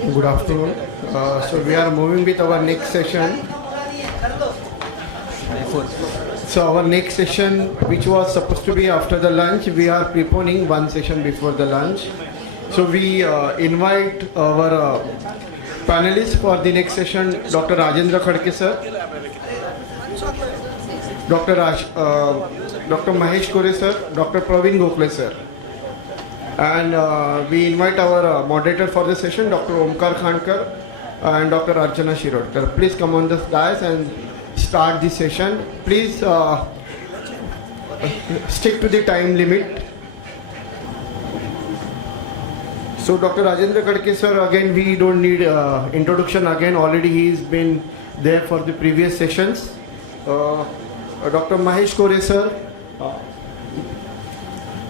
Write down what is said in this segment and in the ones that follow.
Good afternoon. So we are moving with our next session. So our next session, which was supposed to be after the lunch, we are preponing one session before the lunch. So we invite our panelists for the next session, Dr. Rajendra Khadke sir, Dr. Mahesh Kore sir, Dr. Praveen Gokhale sir. And we invite our moderator for the session, Dr. Omkar Khankar and Dr. Archana Shirodkar. Please come on the dais and start the session. Please stick to the time limit. So Dr. Rajendra Khadke sir, again we don't need introduction again. Already he's been there for the previous sessions. Dr. Mahesh Kore sir.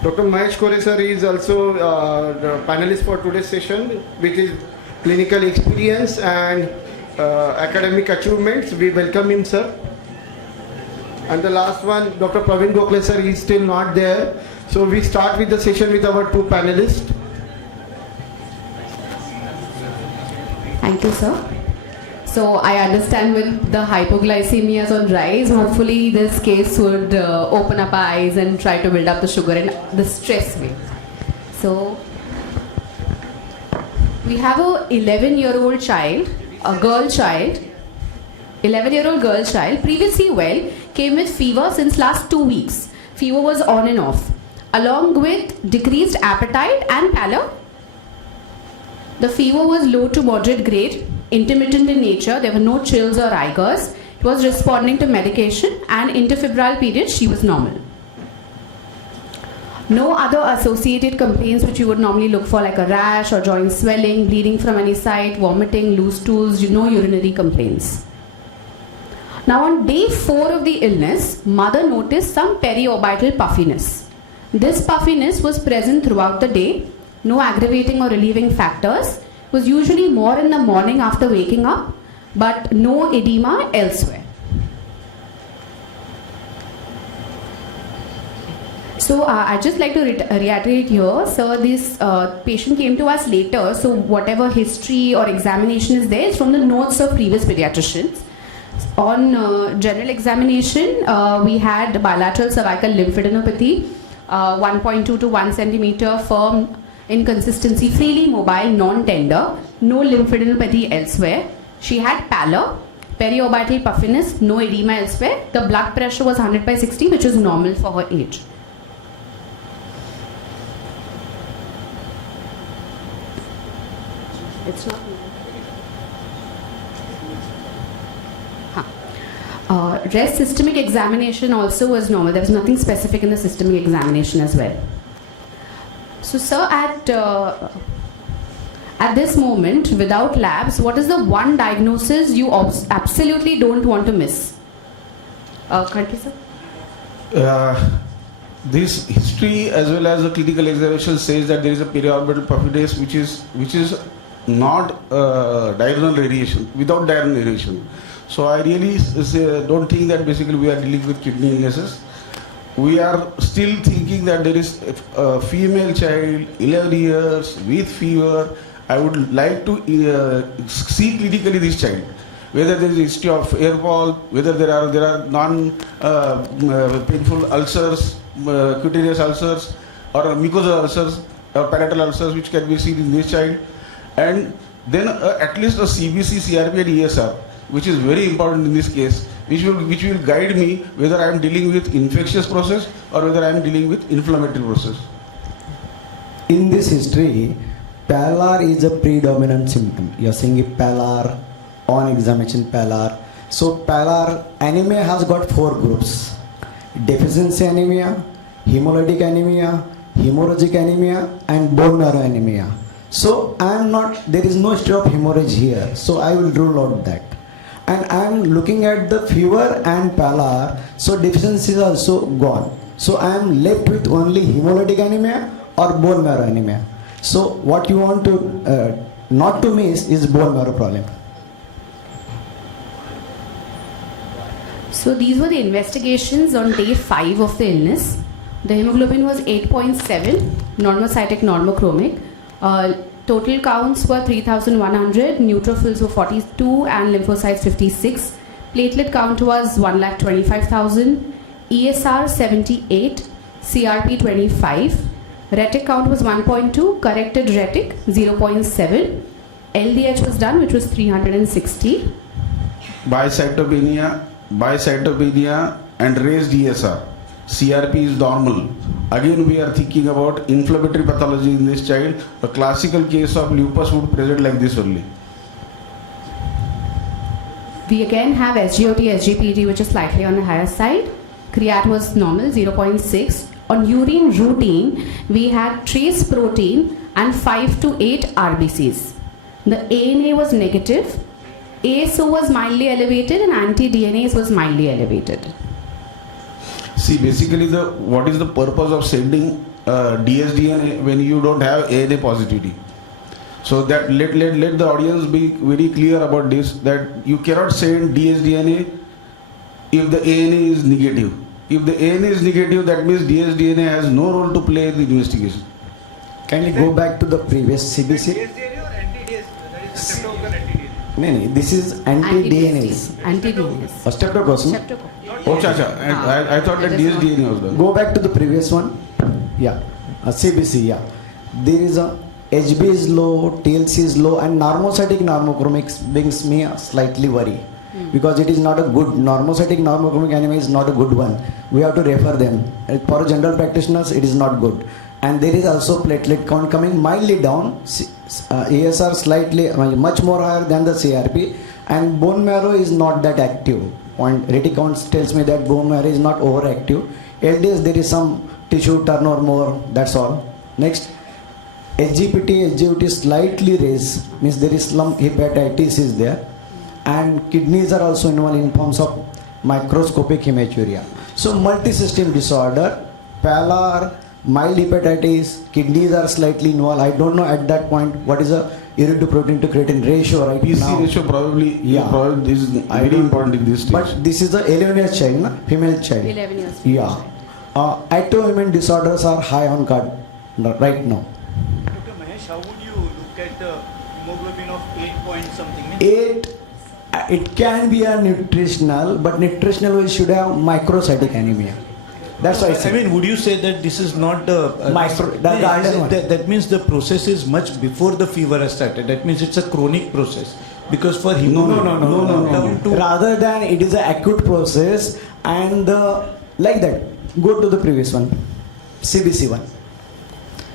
Dr. Mahesh Kore sir is also the panelist for today's session, which is clinical experience and academic achievements. We welcome him, sir. And the last one, Dr. Praveen Gokhale sir, is still not there. So we start with the session with our two panelists. Thank you, sir. So I understand with the hypoglycemia is on rise, hopefully this case would open up our eyes and try to build up the sugar in the stress way. So we have a 11-year-old child, a girl child, 11-year-old girl child, previously well, came with fever since last 2 weeks. Fever was on and off, along with decreased appetite and pallor. The fever was low to moderate grade, intermittent in nature, there were no chills or rigors. It was responding to medication, and interfebrile period she was normal. No other associated complaints which you would normally look for, like a rash or joint swelling, bleeding from any side, vomiting, loose stools, no urinary complaints. Now on day 4 of the illness, mother noticed some periorbital puffiness. This puffiness was present throughout the day, no aggravating or relieving factors. Was usually more in the morning after waking up, but no edema elsewhere. So I'd just like to reiterate here, sir, this patient came to us later, so whatever history or examination is there is from the notes of previous pediatricians. On general examination, we had bilateral cervical lymphadenopathy, 1.2 to 1 centimeter, firm inconsistency, freely mobile, non-tender, no lymphadenopathy elsewhere. She had pallor, periorbital puffiness, no edema elsewhere. The blood pressure was 100/60, which is normal for her age. It's not. Rest systemic examination also was normal. There was nothing specific in the systemic examination as well. So, sir, at this moment, without labs, what is the one diagnosis you absolutely don't want to miss? Khadke, sir? This history as well as the clinical examination says that there is a periorbital puffiness which is not diurnal radiation, without diurnal radiation. So I really don't think that basically we are dealing with kidney illnesses. We are still thinking that there is a female child, 11 years, with fever. I would like to see clinically this child, whether there is a history of hair fall, whether there are non-painful ulcers, cutaneous ulcers, or mucosal ulcers, or palatal ulcers, which can be seen in this child, and then at least a CBC, CRP, and ESR, which is very important in this case, which will guide me whether I am dealing with infectious process or whether I am dealing with inflammatory process. In this history, pallor is a predominant symptom. You are saying pallor, on examination pallor. So pallor anemia has got 4 groups: deficiency anemia, hemolytic anemia, hemorrhagic anemia, and bone marrow anemia. So there is no history of hemorrhage here. So I will rule out that. And I am looking at the fever and pallor, so deficiency is also gone. So I am left with only hemolytic anemia or bone marrow anemia. So what you want to not to miss is bone marrow problem. So these were the investigations on day 5 of the illness. The hemoglobin was 8.7, normocytic, normochromic. Total counts were 3,100, neutrophils were 42 and lymphocytes 56. Platelet count was 1,25,000, ESR 78, CRP 25. Retic count was 1.2, corrected retic 0.7. LDH was done, which was 360. Bicytopenia and raised ESR. CRP is normal. Again, we are thinking about inflammatory pathology in this child. A classical case of lupus would present like this only. We again have SGOT, SGPT, which is slightly on the higher side. Creat was normal, 0.6. On urine routine, we had trace protein and 5 to 8 RBCs. The ANA was negative, ASO was mildly elevated, and anti-DNase was mildly elevated. See, basically, what is the purpose of sending dsDNA when you don't have ANA positivity? So that let the audience be very clear about this, that you cannot send dsDNA if the ANA is negative. If the ANA is negative, that means dsDNA has no role to play in the investigation. Can you go back to the previous CBC? dsDNA or anti-DS? That is the streptococcal anti-DS. No, this is anti-DNase. Anti-DNase. A streptococcal. Streptococcal. Oh, I thought that dsDNA was done. Go back to the previous one. Yeah, CBC. Yeah, there is a HB is low, TLC is low, and normocytic normochromics brings me a slightly worry because it is not a good normocytic normochromic anemia is not a good one. We have to refer them. For general practitioners, it is not good. And there is also platelet count coming mildly down. ASR slightly much more higher than the CRP, and bone marrow is not that active. Retic count tells me that bone marrow is not overactive. LDS, there is some tissue turnover more, that's all. Next, SGPT, SGOT slightly raised, means there is some hepatitis is there, and kidneys are also involved in forms of microscopic hematuria. So multisystem disorder, pallor, mild hepatitis, kidneys are slightly involved. I don't know at that point what is the erythropoietin to creatine ratio right PC now. ratio probably this is very important in this stage. But this is the 11 years child, na? Female child. 11 years. Yeah. Autoimmune disorders are high on card right now. Dr. Mahesh, how would you look at the hemoglobin of 8 point something? 8, it can be a nutritional, but nutritional we should have microcytic anemia. That's why I I said. mean, would you say that this is not the that means the process is much before the fever has started? That means it's a chronic process because for No. down to Rather than it is an acute process and like that. Go to the previous one, CBC one.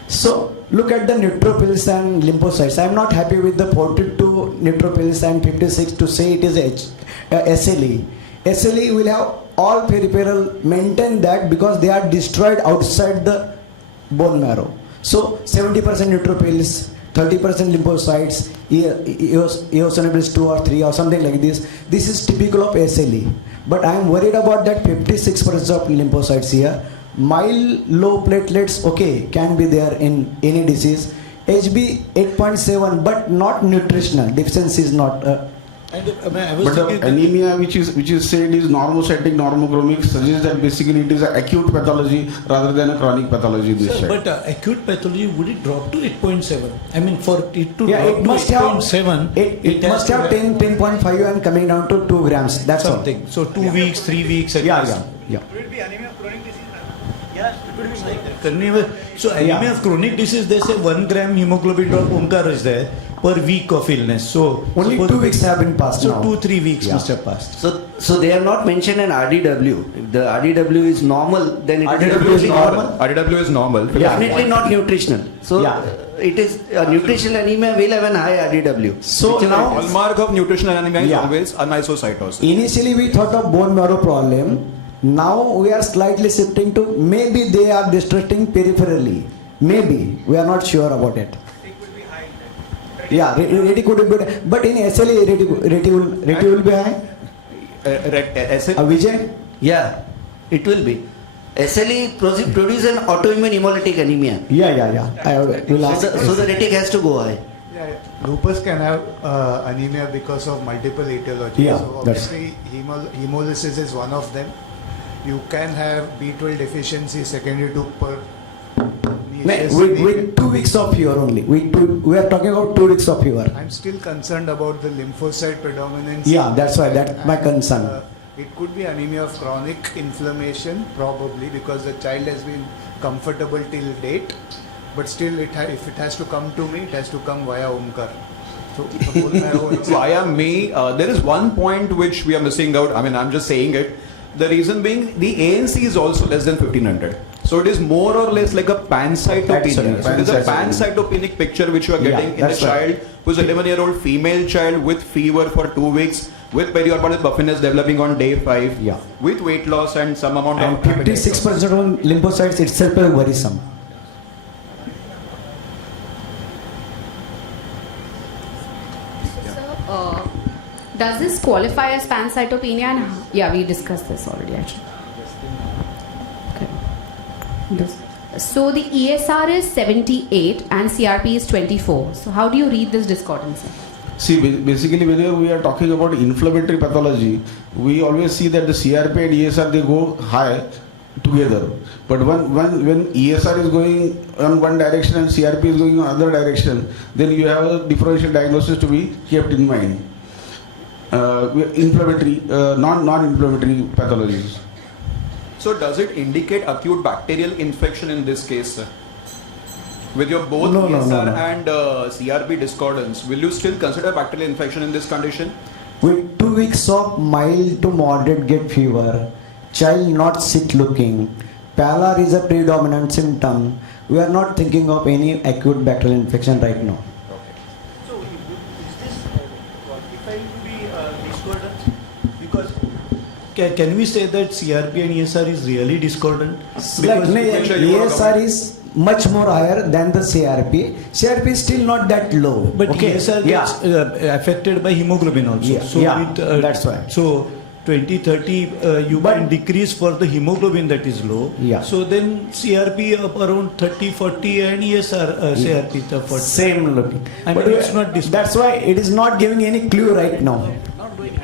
So look at the neutrophils and lymphocytes. I am not happy with the 42 neutrophils and 56 to say it is SLE. SLE will have all peripheral, maintain that because they are destroyed outside the bone marrow. So 70% neutrophils, 30% lymphocytes, eosinophils 2 or 3 or something like this. This is typical of SLE. But I am worried about that 56% of lymphocytes here. Mild low platelets, okay, can be there in any disease. HB 8.7, but not nutritional. Deficiency is not. I was But the thinking anemia which is said is normocytic normochromic suggests that basically it is an acute pathology rather than a chronic pathology in this Sir, child. but acute pathology, would it drop to 8.7? I mean, for it to Yeah, drop it to must have 8.7, it has must to have 10.5 and coming down to 2 grams. That's something. So 2 weeks, 3 weeks. at least. Yeah. Would it be anemia of chronic disease? Yeah, it would be like that. So anemia of chronic disease, they say 1 gram hemoglobin drop Omkar is there per week of illness. So Only suppose- 2 weeks have been passed So now. 2-3 weeks Yeah. must have passed. So they have not mentioned an RDW. If the RDW is normal, then it RDW is definitely normal? RDW is normal. Yeah. Definitely not nutritional. So Yeah. it is nutritional anemia will have an high RDW. So now, Hallmark of nutritional anemia is Yeah. always anisocytosis. initially we thought of bone marrow problem. Now we are slightly shifting to maybe they are destructing peripherally. Maybe. We are not sure about it. Yeah, reti could be good. But in SLE, reti will be high. Vijay? Yeah, it will be. SLE produce an autoimmune hemolytic anemia. Yeah. I will ask. So the retic has to go high. Yeah. Lupus can have anemia because of multiple etiologies. Yeah, So obviously hemolysis is one of them. You can have B12 deficiency secondary to With 2 weeks of fever only. We are talking about 2 weeks of fever. I'm still concerned about the lymphocyte predominance. Yeah, that's why, that's my concern. It could be anemia of chronic inflammation, probably, because the child has been comfortable till date. But still, if it has to come to me, it has to come via Omkar. So, Via me, there is one point which we are missing out. I mean, I'm just saying it. The reason being, the ANC is also less than 1500. So it is more or less like a pancytopenia. So it is a pancytopenic picture which you are getting in a child who is an 11-year-old female child with fever for 2 weeks, with periorbital puffiness developing on day 5, with weight loss and some amount And of 56% of lymphocytes itself is worrisome. Does this qualify as pancytopenia? And yeah, we discussed this already actually. Okay. So the ESR is 78 and CRP is 24. So how do you read this discordance? See, basically, whenever we are talking about inflammatory pathology, we always see that the CRP and ESR, they go high together. But when ESR is going on one direction and CRP is going on other direction, then you have a differential diagnosis to be kept in mind. Inflammatory, non-inflammatory pathologies. So does it indicate acute bacterial infection in this case, sir? With your both No, ESR no. and CRP discordance, will you still consider bacterial infection in this condition? With 2 weeks of mild to moderate get fever, child not sick looking, pallor is a predominant symptom, we are not thinking of any acute bacterial infection right now. So, is this qualifying to be discordant? Because can we say that CRP and ESR is really discordant? ESR is much more higher than the CRP. CRP is still not that low. But ESR gets affected by hemoglobin also. That's why. So 20-30 you can decrease for the hemoglobin that is low. So then CRP of around 30-40 and ESR CRP the 40. Same looking. And but it's not that's why it is not giving any clue right now.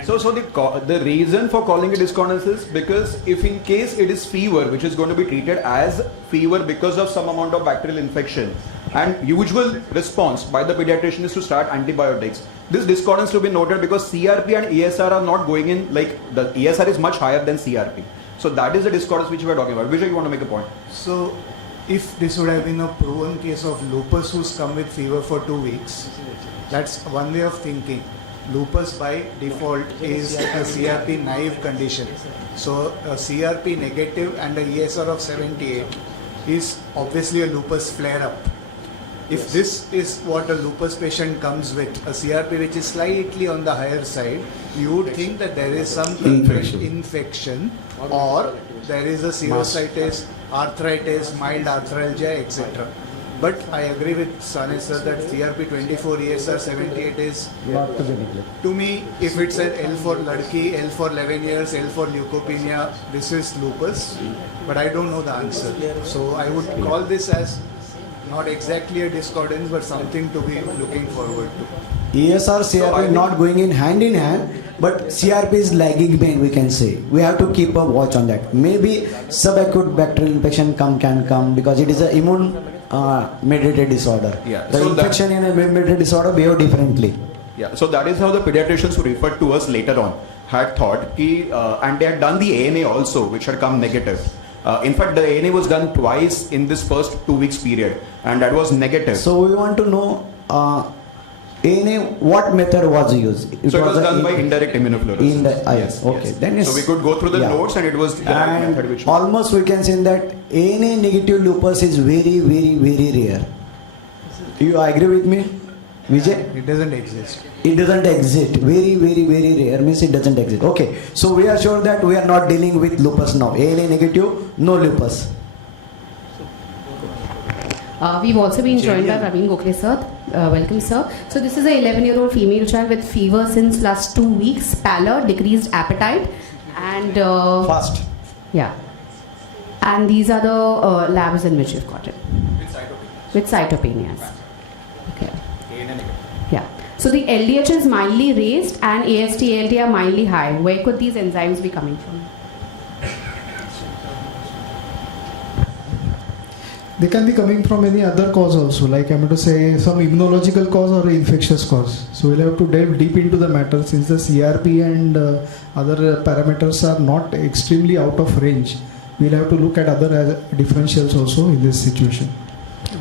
So the reason for calling it discordance is because if in case it is fever which is going to be treated as fever because of some amount of bacterial infection, and usual response by the pediatrician is to start antibiotics. This discordance to be noted because CRP and ESR are not going in, like the ESR is much higher than CRP. So that is the discordance which we are talking about. Vijay, you want to make a point? So, if this would have been a proven case of lupus who's come with fever for 2 weeks, that's one way of thinking. Lupus by default is a CRP naive condition. So a CRP negative and a ESR of 78 is obviously a lupus flare-up. If this is what a lupus patient comes with, a CRP which is slightly on the higher side, you would think that there is some infection or there is a serositis, arthritis, mild arthralgia, etc. But I agree with Sanesh sir that CRP 24, ESR 78 is, to me, if it's an L for Ladki, L for 11 years, L for leukopenia, this is lupus. But I don't know the answer. So I would call this as not exactly a discordance, but something to be looking forward to. ESR, CRP not going in hand, but CRP is lagging behind, we can say. We have to keep a watch on that. Maybe subacute bacterial infection can come because it is an immune mediated disorder. The so infection in a mediated disorder behave differently. So that is how the pediatricians who referred to us later on had thought, and they had done the ANA also, which had come negative. In fact, the ANA was done twice in this first 2 weeks period, and that was negative. So we want to know ANA, what method was used? It was done by indirect immunofluorescence. Yes. Okay. Then so we could go through the notes, and it was the right method. Which almost we can say that ANA negative lupus is very, very, very rare. Do you agree with me, Vijay? It doesn't exist. It doesn't exist. Very, very, very rare means it doesn't exist. Okay. So we are sure that we are not dealing with lupus now. ANA negative, no lupus. We've also been joined by Praveen Gokhale sir. Welcome sir. So this is a 11-year-old female child with fever since last 2 weeks, pallor, decreased appetite and fast. Yeah. And these are the labs in which you've got it. With cytopenias. Okay. Yeah. So the LDH is mildly raised and AST, ALT are mildly high. Where could these enzymes be coming from? They can be coming from any other cause also, like I'm going to say some immunological cause or infectious cause. So we'll have to delve deep into the matter since the CRP and other parameters are not extremely out of range. We'll have to look at other differentials also in this situation.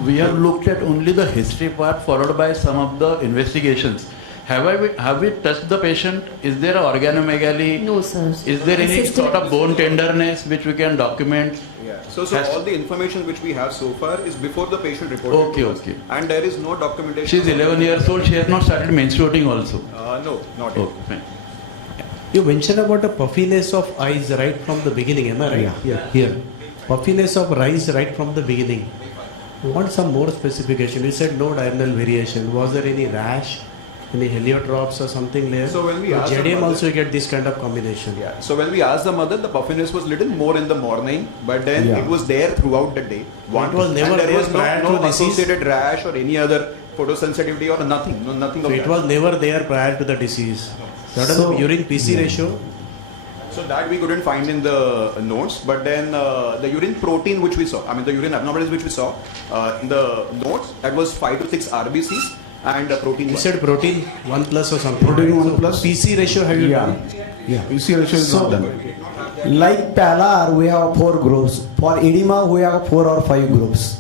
We have looked at only the history part followed by some of the investigations. Have we touched the patient? Is there an organomegaly? No, sir. Is there any sort of bone tenderness which we can document? Yeah. So all the information which we have so far is before the patient reported. Okay, to us. okay. And there is no documentation. She's 11 years old. She has not started menstruating also. No, not yet. Okay, fine. You mentioned about a puffiness of eyes right from the beginning, am I right? Yeah. Here. Puffiness of eyes right from the beginning. We want some more specification. You said no diurnal variation. Was there any rash, any heliotropes or something there? So when we asked the JDM mother- also you get this kind of combination. Yeah. So when we asked the mother, the puffiness was little more in the morning, but then Yeah. it was there throughout the day. It was never and there there was prior no to disease? associated rash or any other photosensitivity or nothing. No, nothing So of it that. was never there prior to the disease. What is So- the urine PC ratio? So that we couldn't find in the notes, but then the urine protein which we saw, I mean the urine abnormalities which we saw in the notes, that was 5 to 6 RBCs and protein. You one. said protein 1+ or something. Protein right? 1 So plus. PC ratio have you Yeah. done? Yeah. PC ratio is So- not done. Like PALAR, we have 4 groups. For edema, we have 4 or 5 groups.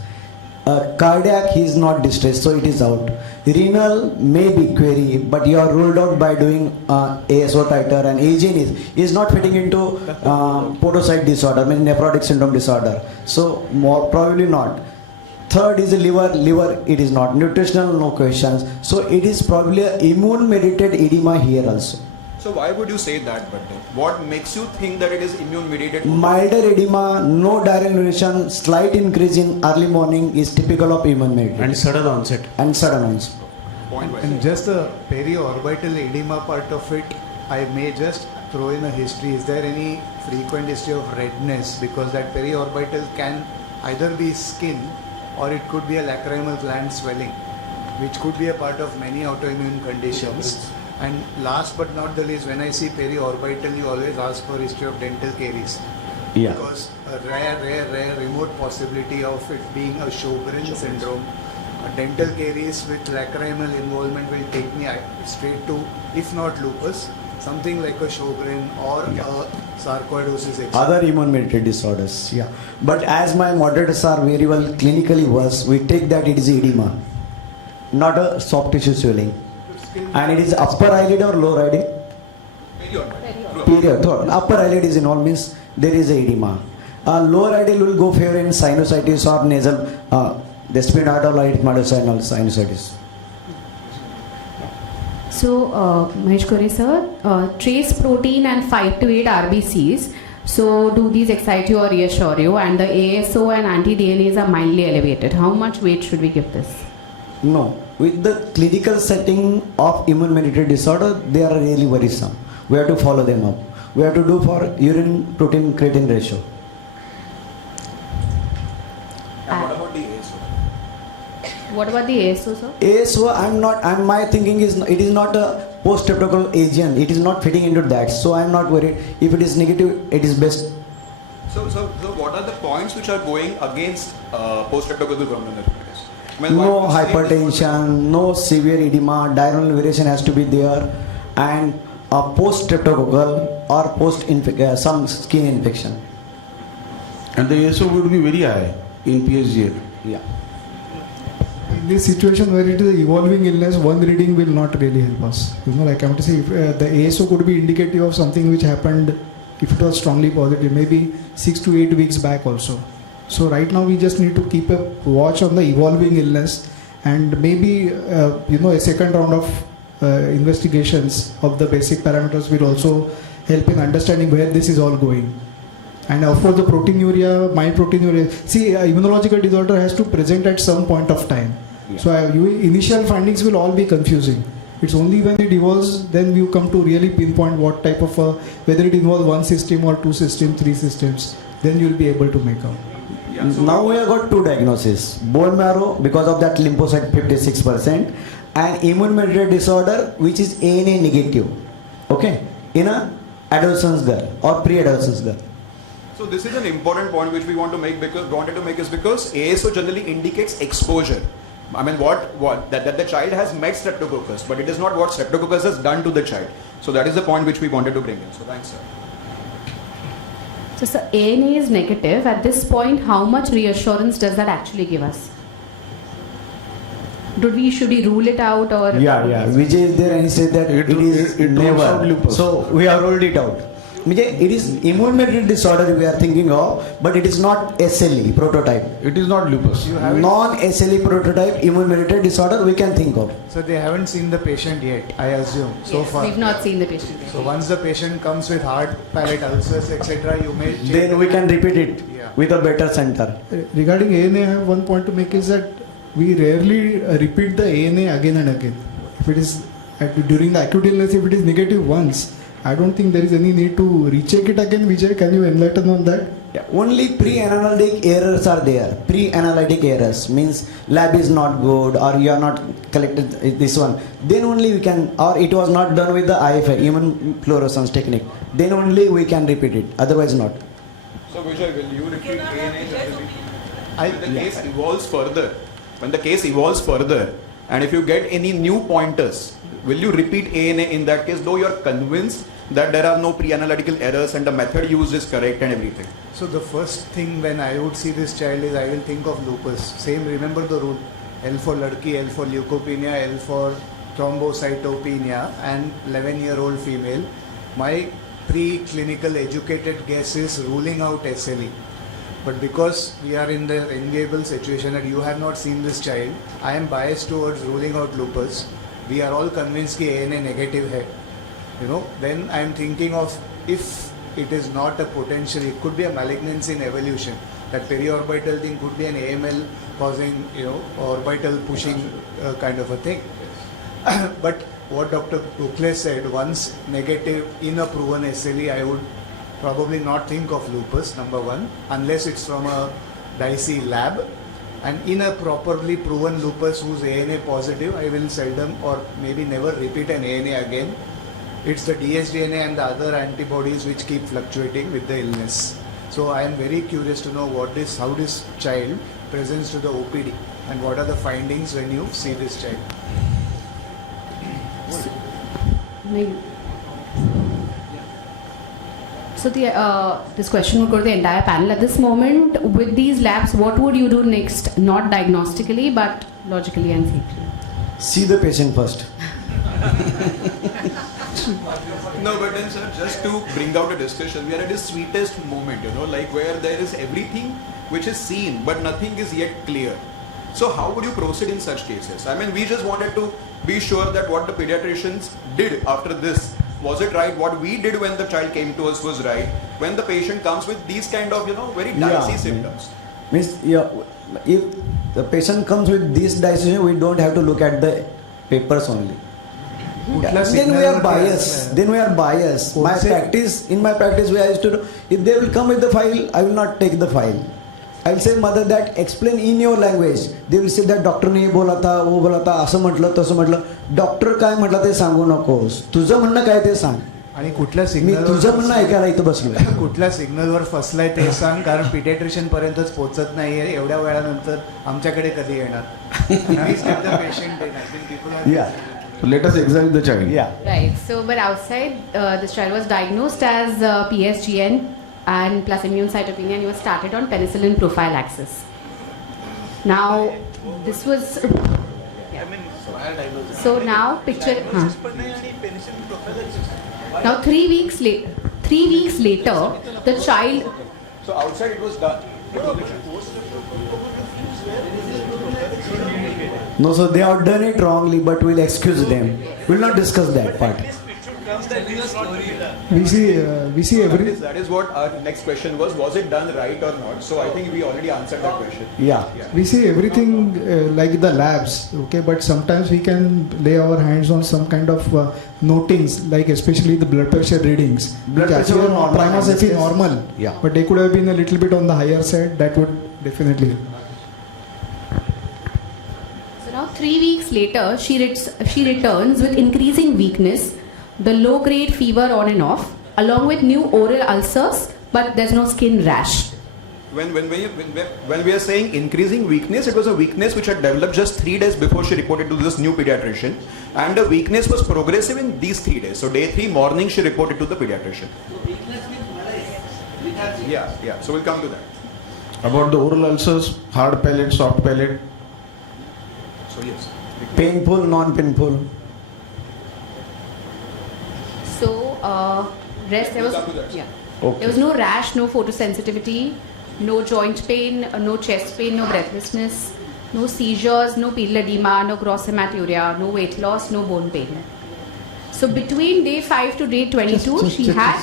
Cardiac, he is not distressed, so it is out. Renal may be query, but you are ruled out by doing ASO titer, and aging is not fitting into podocyte disorder, I mean nephrotic syndrome disorder. So more probably not. Third is the liver it is not. Nutritional, no questions. So it is probably a immune mediated edema here also. So why would you say that? But then what makes you think that it is immune mediated? Milder edema, no diarrheal urination, slight increase in early morning is typical of immune mediated And sudden onset. and sudden onset. Point wise. And just the periorbital edema part of it, I may just throw in a history. Is there any frequent history of redness? Because that periorbital can either be skin or it could be a lacrimal gland swelling, which could be a part of many autoimmune conditions. And last but not the least, when I see periorbital, you always ask for history of dental caries. Yeah. Because a rare remote possibility of it being a Sjogren syndrome. A dental caries with lacrimal involvement will take me straight to, if not lupus, something like a Sjogren or a sarcoidosis. etc. Other immune mediated disorders. Yeah. But as my moderators are very well clinically worse, we take that it is edema, not a soft tissue swelling. And it is upper eyelid or lower eyelid? Period. Upper eyelid is involved means there is a edema. Lower eyelid will go favor in sinusitis or nasal, the sphenoidal mediastinal sinusitis. So, Mahesh Kore sir, trace protein and 5 to 8 RBCs. So, do these excite you or reassure you? And the ASO and anti-DNAs are mildly elevated. How much weight should we give this? No. With the clinical setting of immune mediated disorder, they are really worrisome. We have to follow them up. We have to do for urine protein creatine ratio. And what about the ASO? What about the ASO, sir? ASO, my thinking is it is not a post-streptococcal agent. It is not fitting into that. So I am not worried. If it is negative, it is best. So what are the points which are going against post-streptococcal glomerulonephritis? I mean, No why would you say this hypertension, no severe edema, diurnal variation has to be there, and a post-streptococcal or some skin infection. And the ASO would be very high in PSGL. Yeah. In this situation where it is an evolving illness, one reading will not really help us. Like I'm to say, if, the ASO could be indicative of something which happened, if it was strongly positive, maybe 6 to 8 weeks back also. So right now we just need to keep a watch on the evolving illness, and maybe a second round of investigations of the basic parameters will also help in understanding where this is all going. And of course the proteinuria, mild proteinuria. See, immunological disorder has to present at some point of time. Yeah. So initial findings will all be confusing. It's only when it evolves then you come to really pinpoint what type of whether it involves one system or 2 systems, 3 systems. Then you'll be able to make out. Yeah, so Now we have got 2 diagnoses: bone marrow because of that lymphocyte 56%, and immune mediated disorder which is ANA negative. Okay, in a adolescence girl or pre-adolescence girl. So this is an important point which we wanted to make is because ASO generally indicates exposure. I mean, that the child has met streptococcus, but it is not what streptococcus has done to the child. So that is the point which we wanted to bring in. So thanks, sir. So, sir, ANA is negative. At this point, how much reassurance does that actually give us? Should we rule it out or? Yeah. Vijay is there and he said that it is it rules out never. lupus. So we have ruled it out. Vijay, it is immune-mediated disorder we are thinking of, but it is not SLE prototype. It is not lupus. You haven't, Non-SLE prototype immune-mediated disorder we can think of. so they haven't seen the patient yet, I assume, so Yes, far. we've not seen the patient. So once the patient comes with hard palate ulcers, etc., you may change Then we can repeat it Yeah. with a better center. Regarding ANA, I have one point to make is that we rarely repeat the ANA again and again. If it is during the acute illness, if it is negative once, I don't think there is any need to recheck it again. Vijay, can you enlighten on that? Yeah, only pre-analytic errors are there. Pre-analytic errors means lab is not good or you are not collected this one. Then only we can, or it was not done with the IFI, immune fluorescence technique. Then only we can repeat it. Otherwise not. So Vijay, will you repeat ANA generally? When the case evolves further, and if you get any new pointers, will you repeat ANA in that case, though you are convinced that there are no pre-analytical errors and the method used is correct and everything? So the first thing when I would see this child is I will think of lupus. Same, remember the rule. L for ladki, L for leukopenia, L for thrombocytopenia, and 11-year-old female. My pre-clinical educated guess is ruling out SLE. But because we are in the enviable situation and you have not seen this child, I am biased towards ruling out lupus. We are all convinced that ANA negative hai. Then I am thinking of if it is not a potential, it could be a malignancy in evolution. That periorbital thing could be an AML causing, orbital pushing kind of a thing. But what Dr. Kukle said, once negative in a proven SLE, I would probably not think of lupus, number one, unless it's from a dicey lab. And in a properly proven lupus who's ANA positive, I will seldom or maybe never repeat an ANA again. It's the dsDNA and the other antibodies which keep fluctuating with the illness. So I am very curious to know how this child presents to the OPD and what are the findings when you see this child. So this question would go to the entire panel. At this moment, with these labs, what would you do next? Not diagnostically, but logically and safely. See the patient first. No, but then sir, just to bring out a discussion, we are at the sweetest moment, where there is everything which is seen, but nothing is yet clear. So how would you proceed in such cases? I mean, we just wanted to be sure that what the pediatricians did after this, was it right? What we did when the child came to us was right. When the patient comes with these kind of, very dicey symptoms. Means, if the patient comes with this dicey, we don't have to look at the papers only. Then we are biased. In my practice, we used to do, if they will come with the file, I will not take the file. I will say, mother, that explain in your language. They will say that doctor ने बोला था, वो बोला था, असं म्हटलं, तसं म्हटलं. डॉक्टर काय म्हटलं ते सांगू नकोस. तुझं म्हणणं काय ते सांग. आणि कुठल्या मी सिग्नल तुझं म्हणणं ऐकायला इथं बसलोय. कुठल्या सिग्नलवर फसलाय ते सांग, कारण पिडियाट्रिशियन पर्यंतच पोहोचत नाहीये. एवढ्या वेळानंतर आमच्याकडे कधी येणार? Please let the patient in. I think people are. Yeah. So let us examine the child. Yeah. Right. So, but outside, this child was diagnosed as PSGN and plus immune cytopenia, and he was started on penicillin prophylaxis. Now, this was. Yeah. So now, picture. Now, 3 weeks later. 3 weeks later, the child. So outside it was done. No, so they have done it wrongly, but we'll excuse them. We'll not discuss that part. We see every. That is what our next question was. Was it done right or not? So I think we already answered that question. Yeah. We see everything like the labs, okay, but sometimes we can lay our hands on some kind of notings, like especially the blood pressure readings. Blood which pressure actually were normal. prima facie normal. Yeah. But they could have been a little bit on the higher side. That would definitely. So now 3 weeks later, she returns with increasing weakness, the low-grade fever on and off, along with new oral ulcers, but there's no skin rash. When we are saying increasing weakness, it was a weakness which had developed just 3 days before she reported to this new pediatrician, and the weakness was progressive in these 3 days. So day 3 morning she reported to the pediatrician. Yeah. So we'll come to that. About the oral ulcers, hard palate, soft palate. So yes. Painful, non-painful. So rest there was We'll come to that. yeah. Okay. There was no rash, no photosensitivity, no joint pain, no chest pain, no breathlessness, no seizures, no pedal edema, no gross hematuria, no weight loss, no bone pain. So between day 5 to day 22, she had.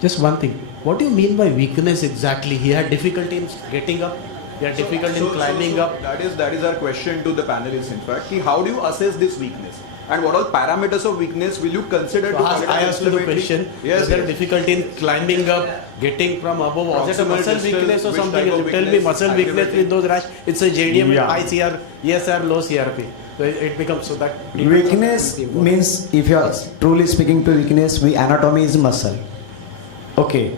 Just one thing. What do you mean by weakness exactly? He had difficulty in getting up. He had difficulty in climbing up. That is our question to the panelists. In fact, how do you assess this weakness? And what all parameters of weakness will you consider to I asked you the question. Yes, Was there difficulty in climbing up, getting from above? Was it a Proximal muscle distance, weakness or which something type else? of Tell me weakness? muscle weakness with those rash. It's a JDM Yeah. with high CR, ESR, low CRP. So it becomes so that. Weakness means, if you are truly speaking to weakness, anatomy is muscle. Okay.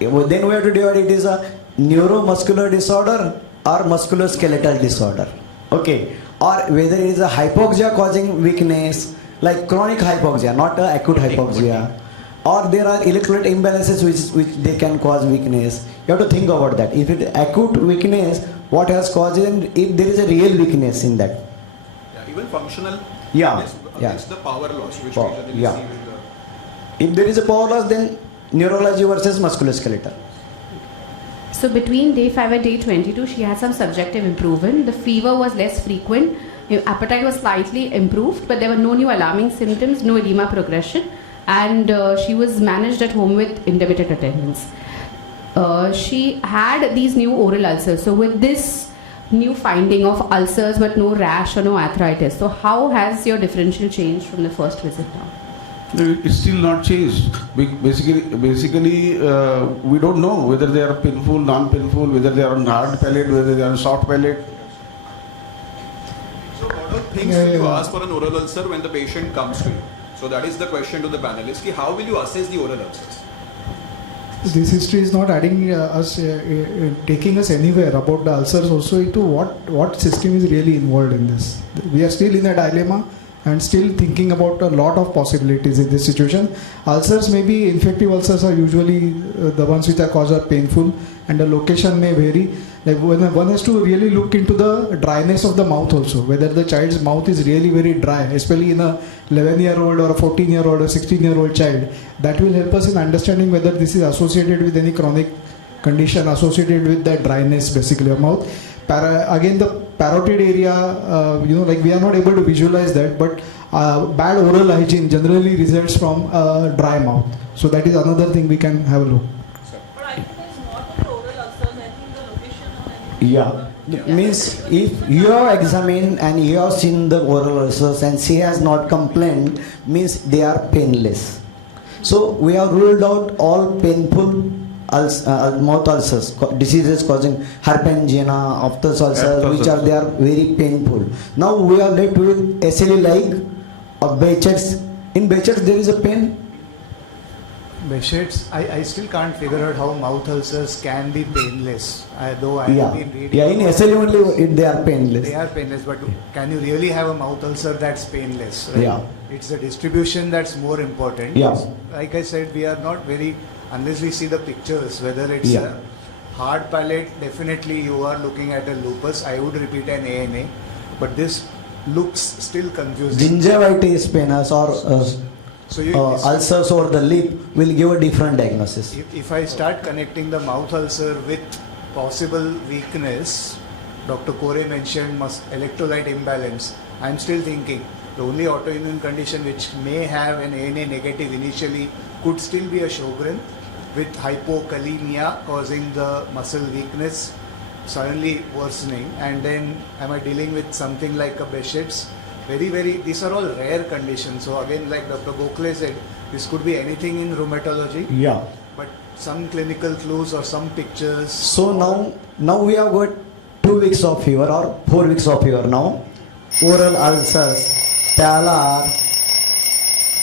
Then we have to divide it is a neuromuscular disorder or musculoskeletal disorder. Okay. Or whether it is a hypoxia causing weakness, like chronic hypoxia, not acute hypoxia. Or there are electrolyte imbalances which they can cause weakness. You have to think about that. If it is acute weakness, what has caused it, and if there is a real weakness in that. Yeah, even functional Yeah, weakness yeah. against the power loss, which Power, we generally yeah. see with the. If there is a power loss, then neurology versus musculoskeletal. So between day 5 and day 22, she had some subjective improvement. The fever was less frequent. Her appetite was slightly improved, but there were no new alarming symptoms, no edema progression, and she was managed at home with intermittent attendance. She had these new oral ulcers. So with this new finding of ulcers but no rash or no arthritis, so how has your differential changed from the first visit now? It's still not changed. Basically, we don't know whether they are painful, non-painful, whether they are on hard palate, whether they are on soft palate. So what are things will you ask for an oral ulcer when the patient comes to you? So that is the question to the panelists. How will you assess the oral ulcers? This history is not adding taking us anywhere about the ulcers also into what system is really involved in this. We are still in a dilemma and still thinking about a lot of possibilities in this situation. Ulcers, maybe infective ulcers are usually the ones which are caused are painful, and the location may vary. Like one has to really look into the dryness of the mouth also, whether the child's mouth is really very dry, especially in a 11-year-old or a 14-year-old or 16-year-old child. That will help us in understanding whether this is associated with any chronic condition associated with that dryness basically of mouth. Again, the parotid area, like we are not able to visualize that, but bad oral hygiene generally results from dry mouth. So that is another thing we can have a look. But I think it's not only oral ulcers, I think the location on anything. Yeah. Means if you have examined and you have seen the oral ulcers and she has not complained, means they are painless. So we have ruled out all painful mouth ulcers, diseases causing herpangina, Optus ulcers, which are they are very painful. Now we are left with SLE like or Behcet's. In Behcet's there is a pain. Behcet's, I still can't figure out how mouth ulcers can be painless. Though I Yeah, have been reading. yeah. In SLE only they are painless. They are painless, but can you really have a mouth ulcer that's painless? Right? Yeah. It's the distribution that's more important. Yeah. Like I said, we are not very, unless we see the pictures, whether it's Yeah. a hard palate, definitely you are looking at a lupus. I would repeat an ANA, but this looks still confusing. Gingivitis, penis or So you, ulcers over the lip will give a different diagnosis. if I start connecting the mouth ulcer with possible weakness, Dr. Kore mentioned electrolyte imbalance. I'm still thinking the only autoimmune condition which may have an ANA negative initially could still be a Sjogren with hypokalemia causing the muscle weakness suddenly worsening, and then am I dealing with something like a Behcet's? These are all rare conditions. So again, like Dr. Gokhale said, this could be anything in rheumatology. Yeah. But some clinical clues or some pictures. So now we have got 2 weeks of fever or 4 weeks of fever now. Oral ulcers, pallor,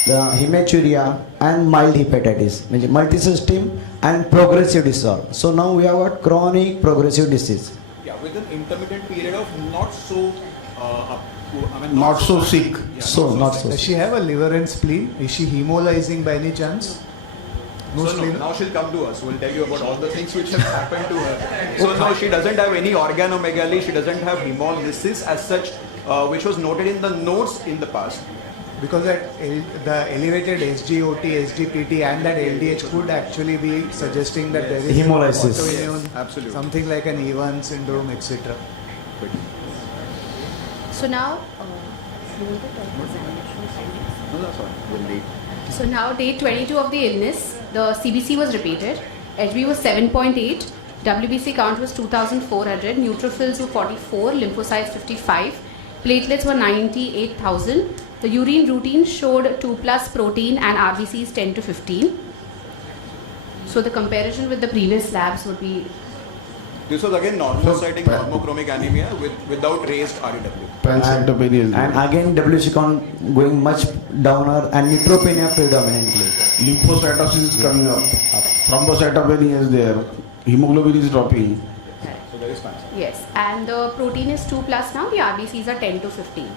hematuria and mild hepatitis, means multisystem and progressive disorder. So now we have got chronic progressive disease. Yeah, with an intermittent period of not so, Not so sick. Yeah, So not so. Does she have a liver and spleen? Is she hemolyzing by any chance? No So spleen? now she'll come to us. We'll tell you about all the things which have happened to her. So now she doesn't have any organomegaly. She doesn't have hemolysis as such, which was noted in the notes in the past. Because the elevated SGOT, SGPT and that LDH could actually be suggesting that there is Hemolysis. autoimmune, Absolutely. something like an Evans syndrome, etc. So now, so now day 22 of the illness, the CBC was repeated. HB was 7.8, WBC count was 2,400, neutrophils were 44, lymphocytes 55, platelets were 98,000. The urine routine showed 2 plus protein and RBCs 10 to 15. So the comparison with the previous labs would be. This was again normocytic normochromic anemia without raised REW. Pancytopenia. And again WC count going much downer and neutropenia predominantly. Lymphocytosis is coming up. Thrombocytopenia is there. Hemoglobin is dropping. So there is cancer. Yes, and the protein is 2 plus now, the RBCs are 10 to 15.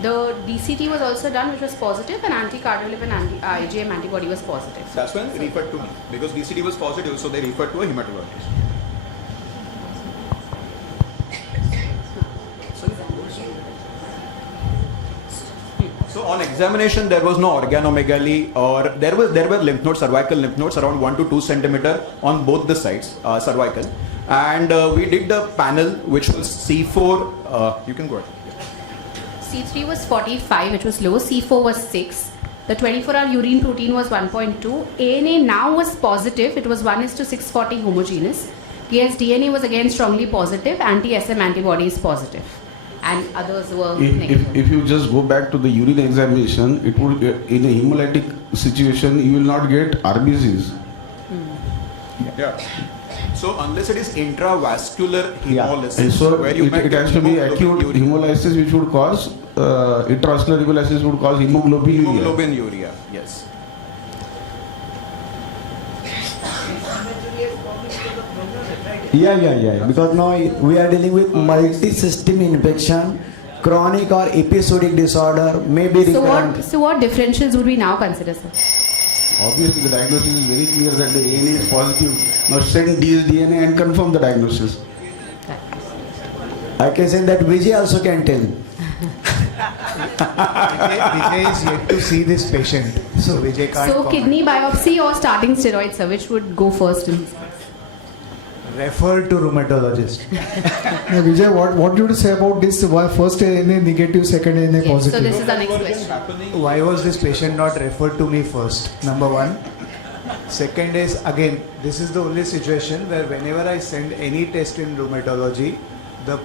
The DCT was also done, which was positive, and anti-cardiolip and IgM antibody was positive. That's when referred to me because DCD was positive, so they referred to a hematologist. So on examination, there was no organomegaly, or there were lymph nodes, cervical lymph nodes around 1 to 2 centimeter on both the sides, cervical, and we did the panel, which was C4. You can go ahead. C3 was 45, which was low. C4 was 6. The 24-hour urine protein was 1.2. ANA now was positive. It was 1:640 homogeneous. Yes, DNA was again strongly positive. Anti-SM antibody is positive. And others were negative. If you just go back to the urine examination, it would in a hemolytic situation you will not get RBCs. Yeah. So unless it is intravascular hemolysis, And so where you might it get has to be hemoglobin acute urea. hemolysis, which would cause intravascular hemolysis would cause hemoglobinuria. Hemoglobin urea, yes. Yeah. Because now we are dealing with multi-system infection, chronic or episodic disorder, maybe recurrent. So what differentials would we now consider, sir? Obviously, the diagnosis is very clear that the ANA is positive. Now send DNA and confirm the diagnosis. I can say that Vijay also can tell. Vijay is yet to see this patient, so Vijay can't So comment. kidney biopsy or starting steroids, sir, which would go first in this case? Refer to rheumatologist. Now, Vijay, what do you say about this? Why first ANA negative, second ANA Yes, so positive? this is our next question. Why was this patient not referred to me first? Number one. Second is, again, this is the only situation where whenever I send any test in rheumatology, the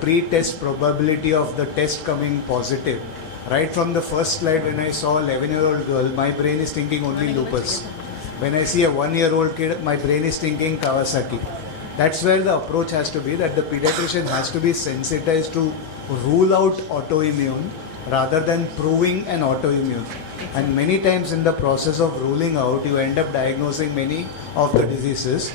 pre-test probability of the test coming positive. Right from the first slide, when I saw 11-year-old girl, my brain is thinking only lupus. When I see a 1-year-old kid, my brain is thinking Kawasaki. That's where the approach has to be, that the pediatrician has to be sensitized to rule out autoimmune rather than proving an autoimmune. And many times in the process of ruling out, you end up diagnosing many of the diseases.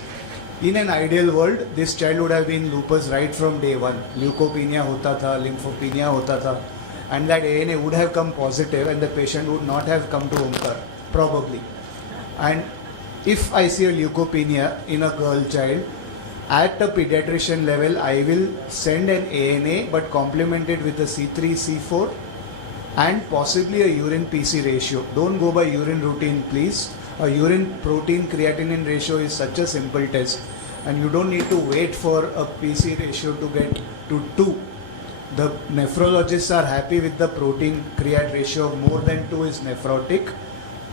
In an ideal world, this child would have been lupus right from day one. Leukopenia hota tha, lymphopenia hota tha, and that ANA would have come positive and the patient would not have come to Omkar, probably. And if I see a leukopenia in a girl child, at a pediatrician level, I will send an ANA but complement it with a C3, C4 and possibly a urine PC ratio. Don't go by urine routine, please. A urine protein creatinine ratio is such a simple test and you don't need to wait for a PC ratio to get to 2. The nephrologists are happy with the protein creat ratio of more than 2 is nephrotic.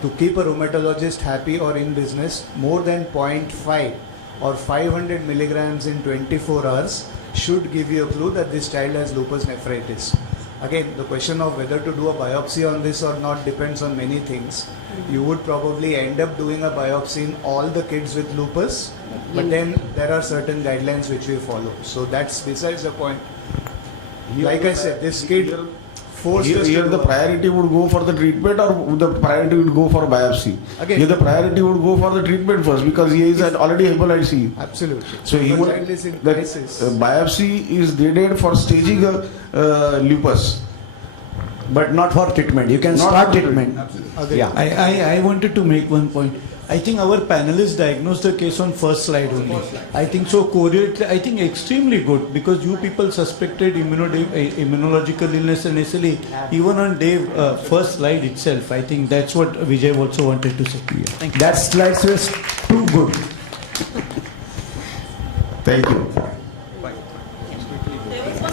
To keep a rheumatologist happy or in business, more than 0.5 or 500 milligrams in 24 hours should give you a clue that this child has lupus nephritis. Again, the question of whether to do a biopsy on this or not depends on many things. You would probably end up doing a biopsy in all the kids with lupus, but then there are certain guidelines which we follow. So that's besides the point. Like I said, this kid forced us Here to the go. priority would go for the treatment or the priority would go for biopsy. Again- Here the priority would go for the treatment first because he is at already hepatitis C. Absolutely. So If he a would, child is in the crisis. biopsy is needed for staging lupus. But not for treatment. You can Not start for treatment. treatment. Again, Yeah. I wanted to make one point. I think our panelists diagnosed the case on first slide only. I think so correlate, I think extremely good because you people suspected immunological illness and SLE even on day first slide itself. I think that's what Vijay also wanted to say. Thank you. That slides was too good. Thank you.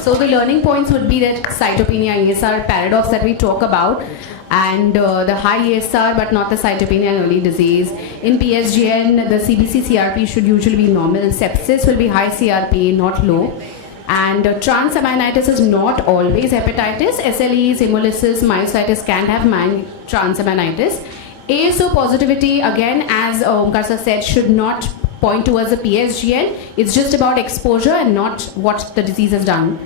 So the learning points would be that cytopenia ESR paradox that we talk about, and the high ESR but not the cytopenia in early disease. In PSGN, the CBC CRP should usually be normal. Sepsis will be high CRP, not low. And transaminitis is not always hepatitis. SLEs, hemolysis, myositis can have transaminitis. ASO positivity, again, as Omkar sir said, should not point towards the PSGN. It's just about exposure and not what the disease has done.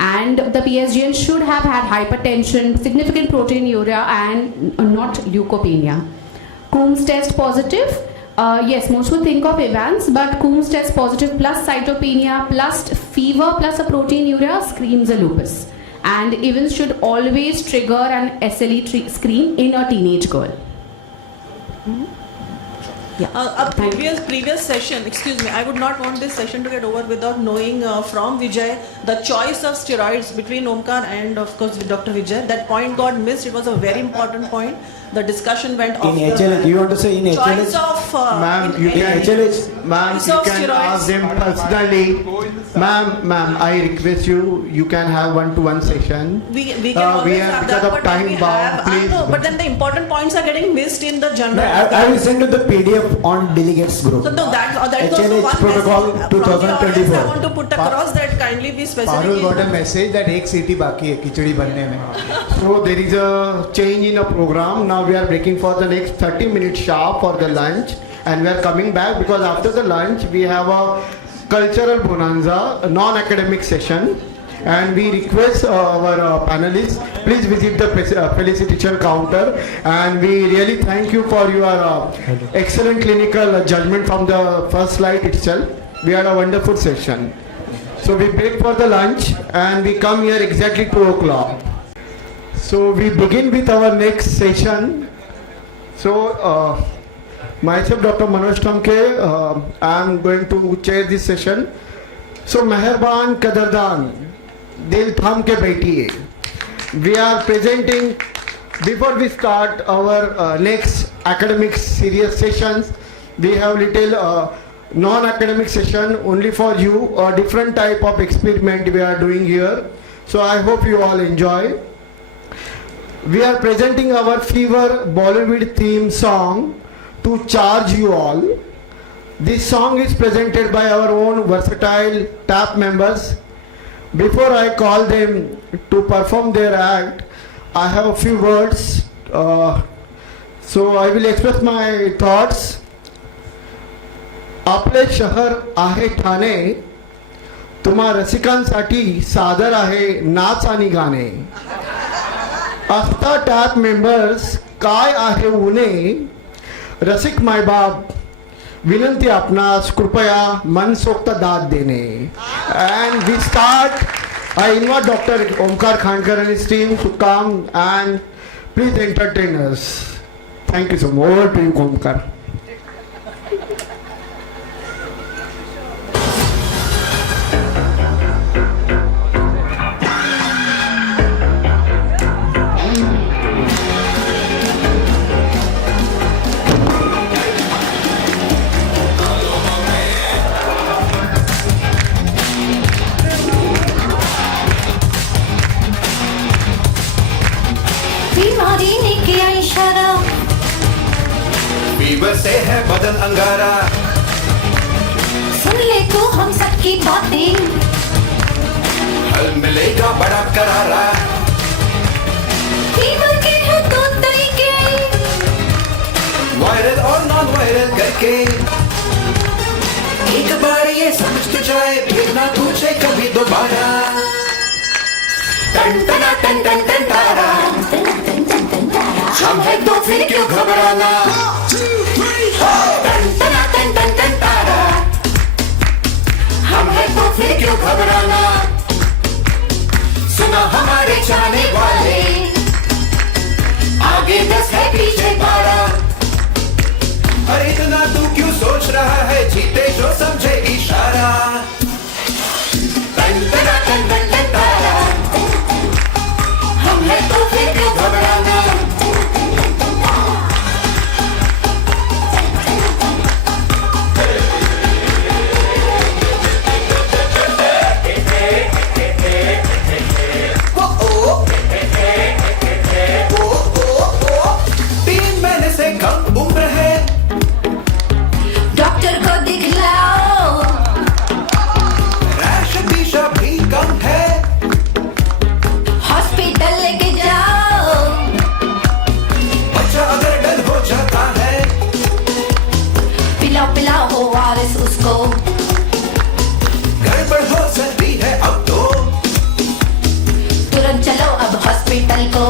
And the PSGN should have had hypertension, significant proteinuria, and not leukopenia. Coombs test positive. Yes, most would think of Evans, but Coombs test positive plus cytopenia plus fever plus a proteinuria screams a lupus. And Evans should always trigger an SLE screen in a teenage girl. A previous session, excuse me, I would not want this session to get over without knowing from Vijay the choice of steroids between Omkar and of course Dr. Vijay. That point got missed. It was a very important point. The discussion went off. In HLH, you want to say in choice HLH? of Ma'am, you in can, HLH. ma'am, choice you of can steroids. ask them personally. Ma'am, I request you can have one-to-one session. we can always have have because that, of but time we bound, have, I please. know, but then the important points are getting missed in the general. I will send you the PDF on delegates group. So no, that is also HLH one protocol message from the audience 2024. I want to put across that kindly be specific. Parul got a in- message that एक सीटी बाकी है खिचड़ी बनने में. So there is a change in a program. Now we are breaking for the next 30 minutes sharp for the lunch, and we are coming back because after the lunch we have a cultural bonanza, a non-academic session, and we request our panelists please visit the felicitation counter, and we really thank you for your excellent clinical judgment from the first slide itself. We had a wonderful session. So we break for the lunch and we come here exactly 2 o'clock. So we begin with our next session. So myself, Dr. Manoj Tamke, I am going to chair this session. So Meherban Kadardan, Dil Tham ke baitiye. We are presenting, before we start our next academic serious sessions, we have little non-academic session only for you, a different type of experiment we are doing here. So I hope you all enjoy. We are presenting our fever Bollywood theme song to charge you all. This song is presented by our own versatile TAP members. Before I call them to perform their act, I have a few words. So I will express my thoughts. आपले शहर आहे ठाणे, तुम्हा रसिकांसाठी सादर आहे नाच आणि गाणे. असता टॅप मेंबर्स काय आहे उणे, रसिक मायबाप विनंती आपणास कृपया मनसोक्त दाद देणे. And we start. I invite Dr. Omkar Khankar and his team to come and please entertain us. Thank you so much. Over to you, Omkar. बीमारी ने किया इशारा, फीवर से है बदन अंगारा, सुन ले तू हम सबकी बातें, हल मिलेगा बड़ा करारा. फीवर के हैं दो तरीके, वायरल और नॉन वायरल करके एक बार ये समझ तो जाए, फिर ना पूछे कभी दोबारा. टन टना टन टन टन टा, घबराना टन टना टन टन टन तारा हम है तो फिर क्यों घबराना सुना हमारे चाहने वाले आगे 10 है पीछे 12 अरे इतना तू क्यों सोच रहा है जीते जो समझे इशारा टन टना टन टन टन तारा हम है तो फिर क्यों घबराना तीन महीने से कम उम्र है डॉक्टर को दिखलाओ रैश दिशा भी कम है हॉस्पिटल लेके जाओ बच्चा अगर डल हो जाता है पिलाओ पिलाओ ORS उसको गड़बड़ हो सकती है अब तो तुरंत चलो अब हॉस्पिटल को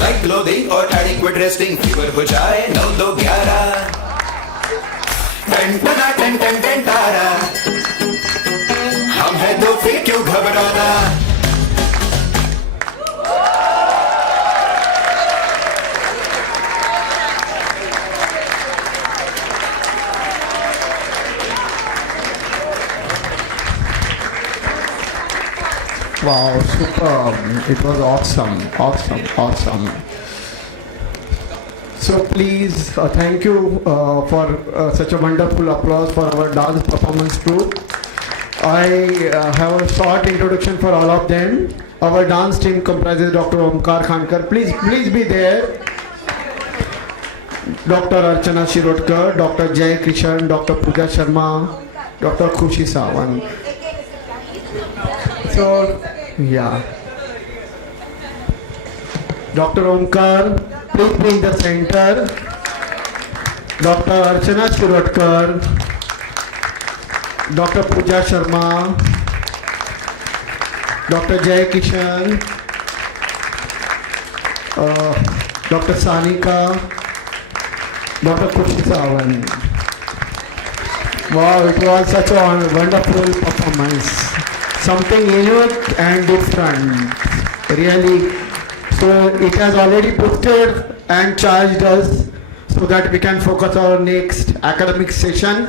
लाइक क्लोथिंग और एडिक्वेट रेस्टिंग फीवर हो जाए 9 2 11 टन टना टन टन टन तारा हम है तो फिर क्यों घबराना Wow, superb. It was awesome, awesome, awesome. So please, thank you for such a wonderful applause for our dance performance too. I have a short introduction for all of them. Our dance team comprises Dr. Omkar Khankar. Please be there. Dr. Archana Shirodkar, Dr. Jay Kishan, Dr. Pooja Sharma, Dr. Khushi Sawan. So, yeah. Dr. Omkar, please be in the center. Dr. Archana Shirodkar, Dr. Pooja Sharma, Dr. Jay Kishan, Dr. Sanika, Dr. Khushi Sawan. Wow, it was such a wonderful performance. Something unique and different, really. So it has already boosted and charged us so that we can focus our next academic session.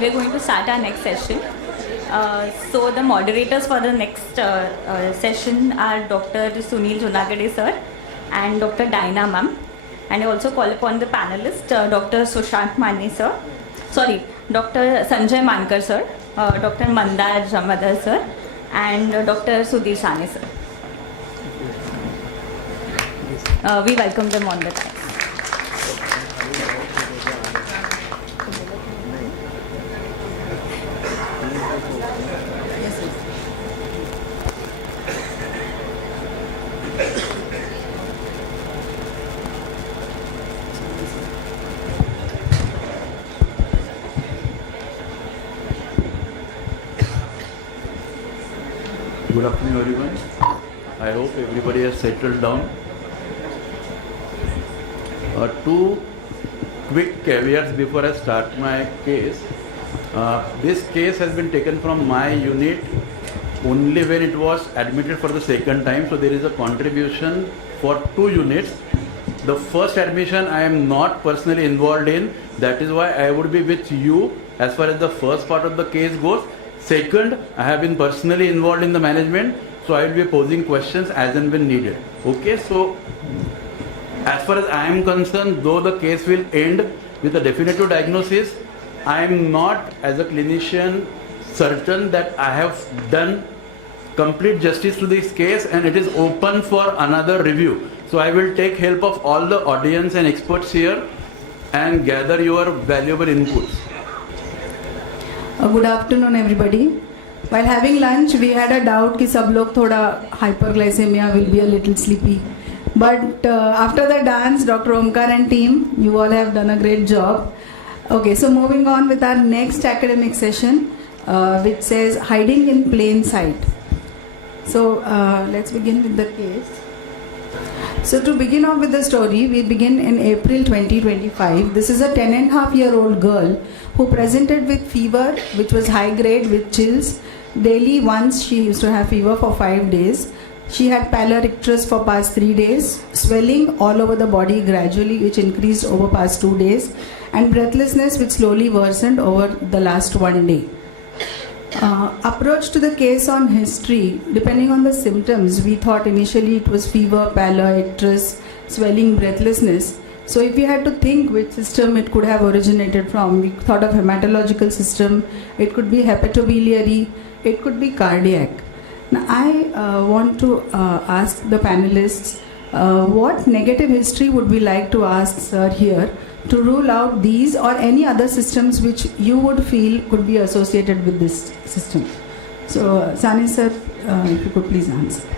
We are going to start our next session. So the moderators for the next session are Dr. Sunil Junagade sir and Dr. Diana ma'am. And I also call upon the panelists, Dr. Sushant Mani sir. Sorry, Dr. Sanjay Mankar sir, Dr. Mandar Jamadar sir, and Dr. Sudhir Sane sir. We welcome them on the time. Good afternoon, everyone. I hope everybody has settled down. Two quick caveats before I start my case. This case has been taken from my unit only when it was admitted for the second time. So there is a contribution for 2 units. The first admission I am not personally involved in. That is why I would be with you as far as the first part of the case goes. Second, I have been personally involved in the management, so I will be posing questions as and when needed. Okay, so as far as I am concerned, though the case will end with a definitive diagnosis, I am not as a clinician certain that I have done complete justice to this case and it is open for another review. So I will take help of all the audience and experts here and gather your valuable inputs. Good afternoon everybody. While having lunch we had a doubt कि सब लोग थोड़ा hyperglycemia will be a little sleepy. But after the dance, Dr. Omkar and team, you all have done a great job. Okay, so moving on with our next academic session, which says hiding in plain sight. So let's begin with the case. So to begin off with the story, we begin in April 2025. This is a 10.5-year-old girl who presented with fever, which was high grade with chills. Daily once she used to have fever for 5 days. She had pallor icterus for past 3 days, swelling all over the body gradually, which increased over past 2 days, and breathlessness which slowly worsened over the last 1 day. Approach to the case on history, depending on the symptoms, we thought initially it was fever, pallor, icterus, swelling, breathlessness. So if we had to think which system it could have originated from, we thought of hematological system, it could be hepatobiliary, it could be cardiac. Now I want to ask the panelists, what negative history would we like to ask sir here to rule out these or any other systems which you would feel could be associated with this system? So Sani sir, if you could please answer.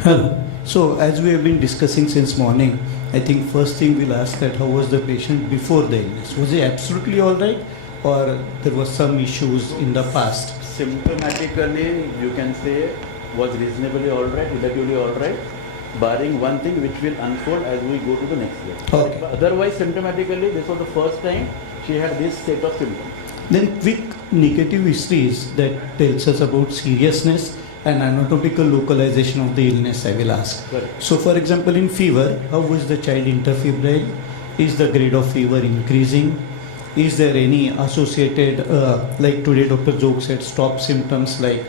Hello. So as we have been discussing since morning, I think first thing we'll ask that how was the patient before the illness? Was he absolutely all right, or there was some issues in the past? Symptomatically, you can say was reasonably all right, relatively all right, barring one thing which will unfold as we go to the next year. Okay. But otherwise, symptomatically, this was the first time she had this set of symptoms. Then quick negative histories that tells us about seriousness and anatomical localization of the illness, I will ask. Correct. So for example, in fever, how was the child interfebrile? Is the grade of fever increasing? Is there any associated, like today Dr. Jog said, stop symptoms like,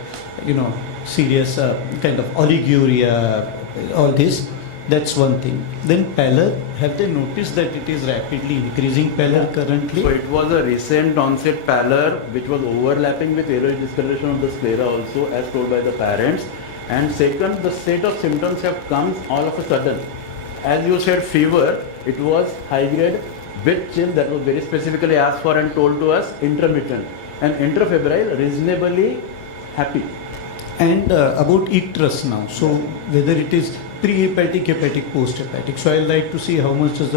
serious kind of oliguria, all this? That's one thing. Then pallor, have they noticed that it is rapidly increasing pallor currently? So it was a recent onset pallor which was overlapping with yellowish discoloration of the sclera also, as told by the parents. And second, the set of symptoms have come all of a sudden. As you said, fever, it was high grade with chill that was very specifically asked for and told to us, intermittent. And intrafebrile, reasonably happy. And about icterus now, so whether it is pre-hepatic, hepatic, post-hepatic. So I like to see how much is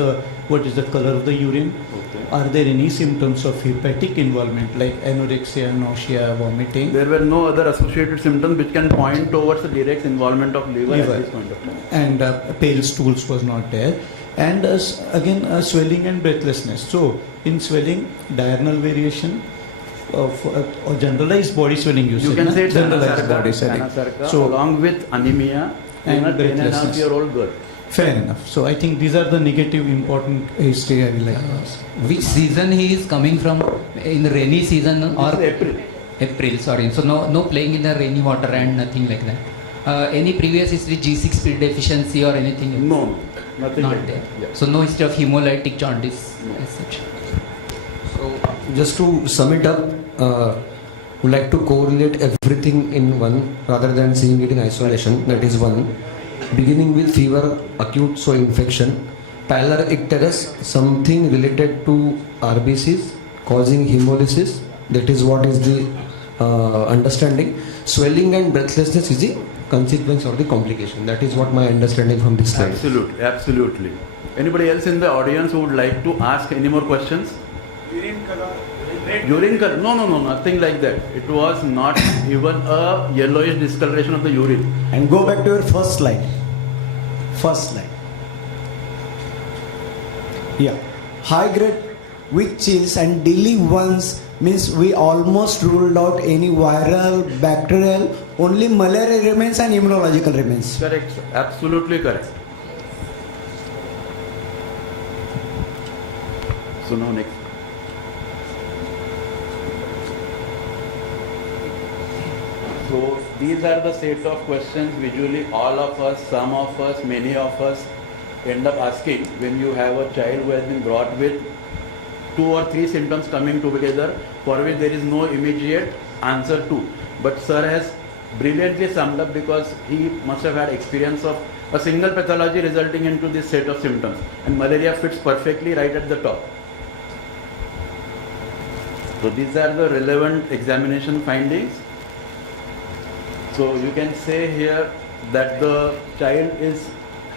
what is the color of the urine. Okay. Are there any symptoms of hepatic involvement like anorexia, nausea, vomiting? There were no other associated symptoms which can point towards the direct involvement of liver at this point of time. And pale stools was not there. And again, swelling and breathlessness. So in swelling, diurnal variation, or generalized body swelling You can say it's generalized body swelling. So along with anemia in a 10.5-year-old girl. Fair enough. So I think these are the negative important history I will like to ask. Which season he is coming from? In the rainy season or April? April, sorry. So no playing in the rainy water and nothing like that. Any previous history, G6 deficiency or anything else? No, nothing Not like there. that. Yeah. So no history of hemolytic jaundice as such. So just to sum it up, would like to correlate everything in one rather than seeing it in isolation. That is one. Beginning with fever, acute, so infection. Pallor icterus, something related to RBCs causing hemolysis. That is what is the understanding. Swelling and breathlessness is the consequence of the complication. That is what my understanding from this slide. Absolutely, absolutely. Anybody else in the audience who would like to ask any more questions? Urine color. Urine color? No, nothing like that. It was not even a yellowish discoloration of the urine. And go back to your first slide. First slide. Yeah. High grade with chills and daily ones means we almost ruled out any viral, bacterial, only malaria remains and immunological remains. Correct, sir. Absolutely correct. So now next. So these are the set of questions visually all of us, some of us, many of us end up asking when you have a child who has been brought with 2 or 3 symptoms coming together for which there is no immediate answer to. But sir has brilliantly summed up because he must have had experience of a single pathology resulting into this set of symptoms, and malaria fits perfectly right at the top. So these are the relevant examination findings. So you can say here that the child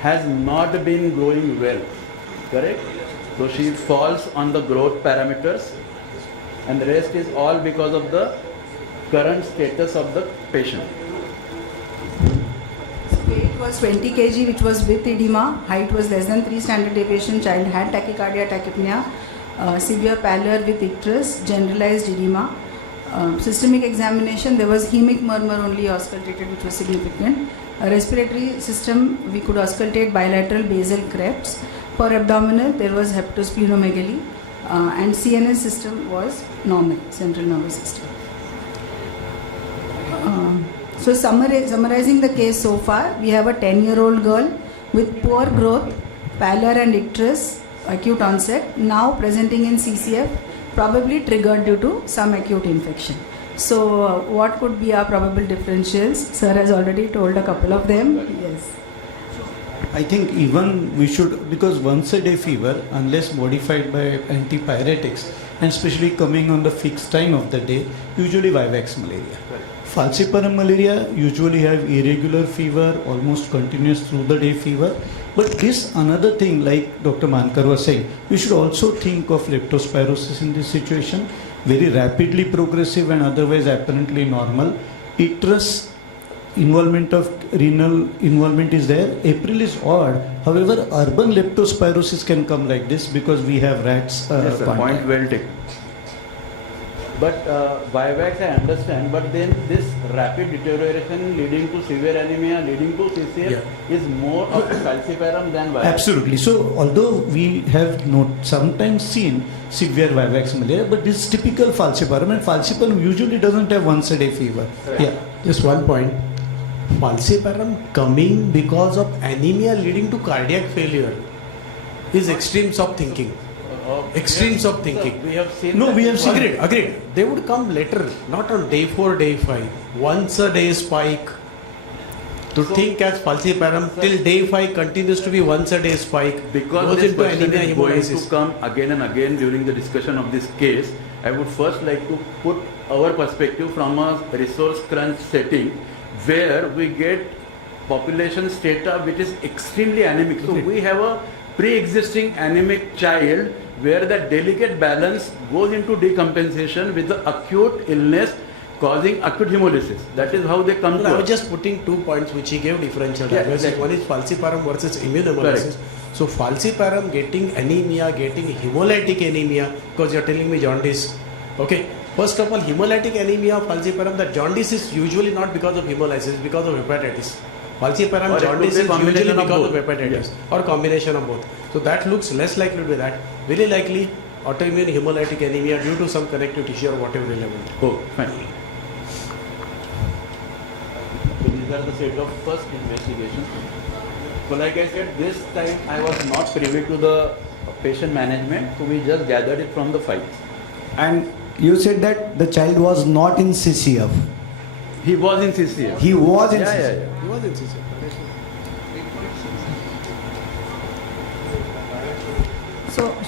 has not been growing well. correct? So she falls on the growth parameters, and the rest is all because of the current status of the patient. Weight was 20 kg, which was with edema. Height was less than 3 standard deviation. Child had tachycardia, tachypnea, severe pallor with icterus, generalized edema. Systemic examination, there was hemic murmur only auscultated, which was significant. Respiratory system, we could auscultate bilateral basal crepes. For abdominal, there was hepatosplenomegaly, and CNS system was normal, central nervous system. So summarizing the case so far, we have a 10-year-old girl with poor growth, pallor and icterus, acute onset, now presenting in CCF, probably triggered due to some acute infection. So what could be our probable differentials? Sir has already told a couple of them. Yes. I think even we should, because once a day fever, unless modified by antipyretics, and especially coming on the fixed time of the day, usually Vivax malaria. Falciparum malaria usually have irregular fever, almost continuous through the day fever. But this another thing, like Dr. Mankar was saying, we should also think of leptospirosis in this situation, very rapidly progressive and otherwise apparently normal. Icterus involvement of renal involvement is there. April is odd. However, urban leptospirosis can come like this because we have rats. Yes, sir, point well taken. But Vivax I understand, but then this rapid deterioration leading to severe anemia, leading to CCF is more of a falciparum than Vivax. Absolutely. So, although we have sometimes seen severe Vivax malaria, but this is typical falciparum, and falciparum usually doesn't have once a day fever. Yeah, just one point. Falciparum coming because of anemia leading to cardiac failure is extremes of thinking. Extremes of thinking. We have seen. No, we have seen. Agreed. They would come later, not on day 4, day 5. Once a day spike. To think as falciparum till day 5 continues to be once a day spike. Because goes this into question anemia is going hemolysis. to come again and again during the discussion of this case, I would first like to put our perspective from a resource crunch setting where we get population strata which is extremely anemic. So we have a pre-existing anemic child where the delicate balance goes into decompensation with the acute illness causing acute hemolysis. That is how they come to I was us. just putting 2 points which he gave differential diagnosis. exactly. One is falciparum versus immunohemolysis. So falciparum getting anemia, getting hemolytic anemia, because you're telling me jaundice. Okay. First of all, hemolytic anemia, falciparum, that jaundice is usually not because of hemolysis, it's because of hepatitis. Falciparum Or it jaundice could is be combination usually of because of both. hepatitis or combination of both. So that looks less likely to be that. Very likely autoimmune hemolytic anemia due to some connective tissue or whatever relevant. Oh, fine. So these are the set of first investigation. So like I said, this time I was not privy to the patient management, so we just gathered it from the files. And you said that the child was not in CCF. He was in CCF. He was in Yeah, CCF. yeah, yeah. He was in CCF.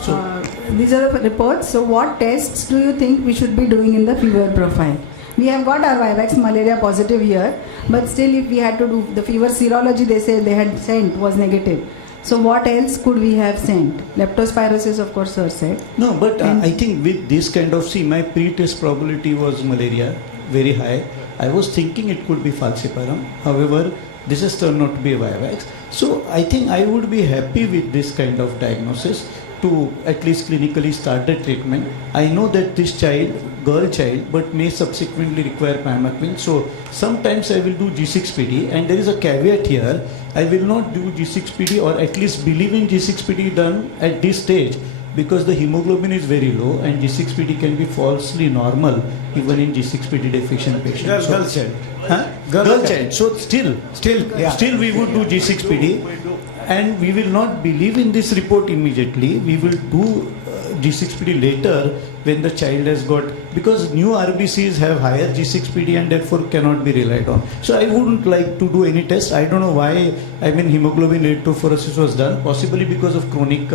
So these are the reports. So what tests do you think we should be doing in the fever profile? We have got our Vivax malaria positive here, but still if we had to do the fever serology, they said they had sent was negative. So what else could we have sent? Leptospirosis, of course, sir said. No, but I think with this kind of, my pre-test probability was malaria, very high. I was thinking it could be falciparum. However, this has turned out to be a Vivax. So I think I would be happy with this kind of diagnosis to at least clinically start the treatment. I know that this child, girl child, but may subsequently require pymaquine. So sometimes I will do G6PD, and there is a caveat here. I will not do G6PD, or at least believe in G6PD done at this stage, because the hemoglobin is very low and G6PD can be falsely normal even in G6PD deficient patients. Girl child. Huh? Girl child. So still we would do G6PD, and we will not believe in this report immediately. We will do G6PD later when the child has got, because new RBCs have higher G6PD and therefore cannot be relied on. So I wouldn't like to do any test. I don't know why hemoglobin electrophoresis was done, possibly because of chronic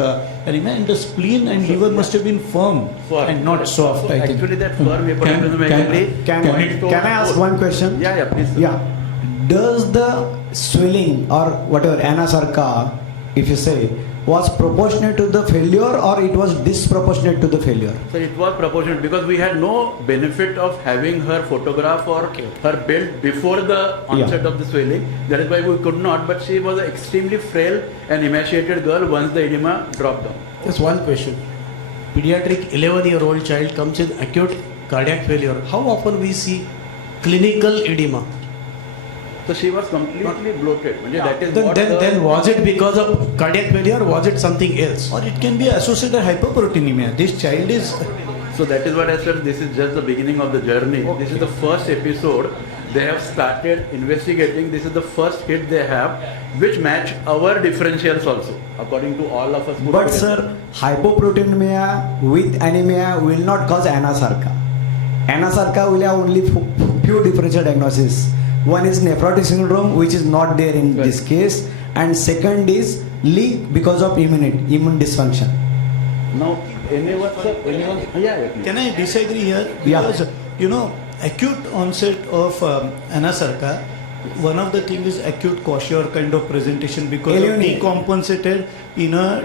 anemia, and the spleen and liver must have been firm and not soft. So I think. actually that firm hepatomegaly. Can I ask one question? Yeah, please. Yeah. Does the swelling or whatever, anasarca, if you say, was proportionate to the failure or it was disproportionate to the failure? So it was proportionate because we had no benefit of having her photograph or her build before the onset of the swelling. That is why we could not. But she was an extremely frail and emaciated girl once the edema dropped down. Just one question. Pediatric 11-year-old child comes with acute cardiac failure. How often we see clinical edema? So she was completely bloated. That is Then was it because of cardiac failure or was it something else? Or it can be associated hyperproteinemia. This child is... So that is what I said, this is just the beginning of the journey. This is the first episode. They have started investigating. This is the first hit they have, which match our differentials also, according to all of us. But sir, hypoproteinemia with anemia will not cause anasarca. Anasarca will have only few differential diagnoses. One is nephrotic syndrome, which is not there in this case, and second is leak because of immune dysfunction. Now, anyone? Can I disagree here? Because, acute onset of anasarca, one of the things is acute quashior kind of presentation because of decompensated in a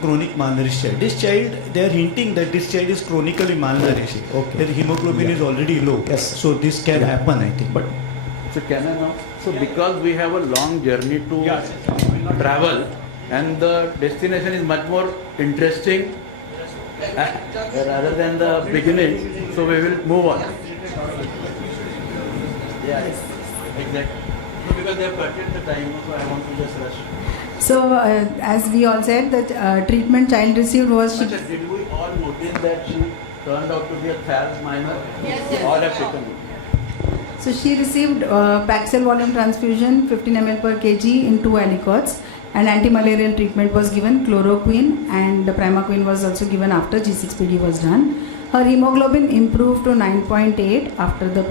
chronic malnourished child. This child, they are hinting that this child is chronically malnourished. Their hemoglobin is already low. So this can happen, I think. But so can I now? So because we have a long journey to travel and the destination is much more interesting rather than the beginning, so we will move on. Yes, exactly. Because they have cut the time, so I want to just rush. So, as we all said, that treatment child received was... Did we all notice that she turned out to be a thal minor? Yes. All have taken it. So she received Paxil volume transfusion 15 ml per kg in 2 aliquots, and anti-malarial treatment was given, chloroquine, and the primaquine was also given after G6PD was done. Her hemoglobin improved to 9.8 after the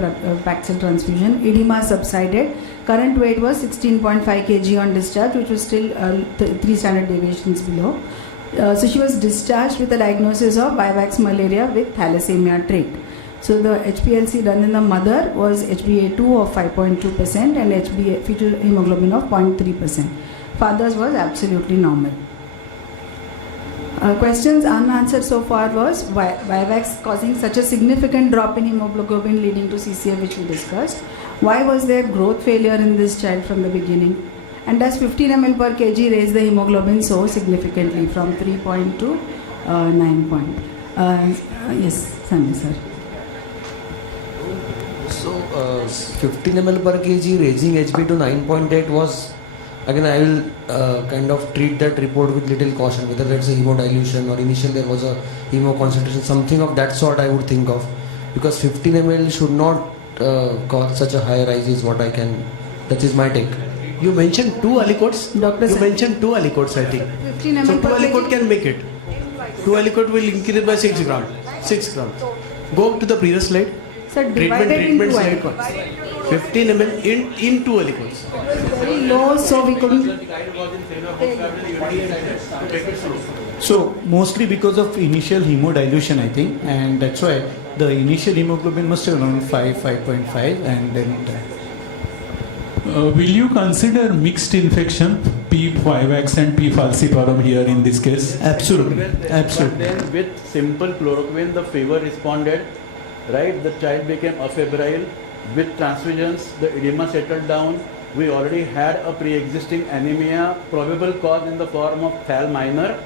Paxil transfusion. Edema subsided. Current weight was 16.5 kg on discharge, which was still 3 standard deviations below. So she was discharged with a diagnosis of Vivax malaria with thalassemia trait. So the HPLC done in the mother was HbA2 of 5.2% and fetal hemoglobin of 0.3%. Father's was absolutely normal. Questions unanswered so far was Vivax causing such a significant drop in hemoglobin leading to CCF, which we discussed. Why was there growth failure in this child from the beginning? And does 15 ml per kg raise the hemoglobin so significantly from 3 to 9 yes, Sunny sir. So 15 ml per kg raising HB to 9.8 was, again I will kind of treat that report with little caution, whether that's a hemodilution or initially there was a hemo concentration, something of that sort I would think of, because 15 ml should not cause such a high rise is what I can, that is my take. You mentioned 2 aliquots? You mentioned 2 aliquots, I think. 15 ml so 2 per aliquot kg. can make it. 2 aliquot will increase by 6 gram. 6 gram. Go to the previous slide. So divided into slide. aliquots. 15 ml in 2 aliquots. Very low, so we couldn't. So mostly because of initial hemodilution, I think, and that's why the initial hemoglobin must have around 5.5, and then. Will you consider mixed infection, P. Vivax and P. falciparum here in this case? Absolutely, But then with simple chloroquine, the fever responded, right? The child became afebrile. With transfusions, the edema settled down. We already had a pre-existing anemia, probable cause in the form of thal minor.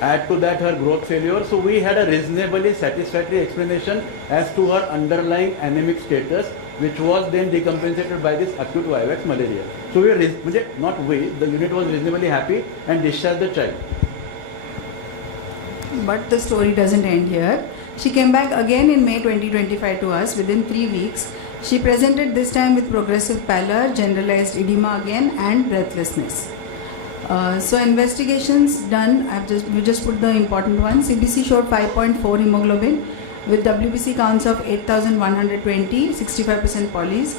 Add to that her growth failure. So we had a reasonably satisfactory explanation as to her underlying anemic status, which was then decompensated by this acute Vivax malaria. So we were, not we, the unit was reasonably happy and discharged the child. But the story doesn't end here. She came back again in May 2025 to us within 3 weeks. She presented this time with progressive pallor, generalized edema again, and breathlessness. So investigations done, we just put the important ones. CBC showed 5.4 hemoglobin with WBC counts of 8,120, 65% polys.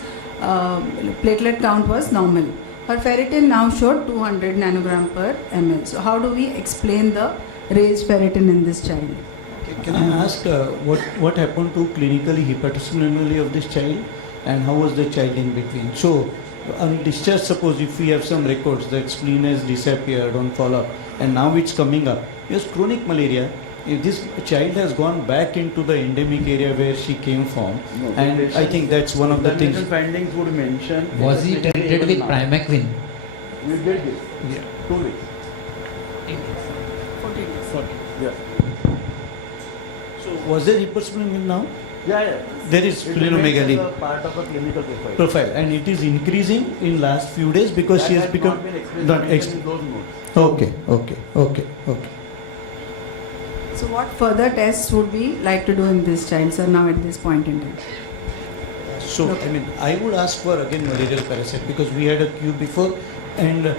Platelet count was normal. Her ferritin now showed 200 nanogram per ml. So how do we explain the raised ferritin in this child? Can I ask what happened to clinically hepatosplenomegaly of this child, and how was the child in between? So on discharge, suppose if we have some records that spleen has disappeared on follow-up and now it's coming up. Yes, chronic malaria, if this child has gone back into the endemic area where she came from, No, and I think that's one of the things. Findings would mention. Was he treated with Primaquine? We did this. Yeah. 2 weeks. 14 days. Yeah. So was there hypersplenism now? Yeah. There is It remains splenomegaly as a part of a clinical profile, and it is increasing in last few days because she has become not been explicitly not mentioned in those notes. Okay. So what further tests would we like to do in this child, sir, now at this point in time? So, I mean, I would ask for again malarial parasite because we had a queue before, and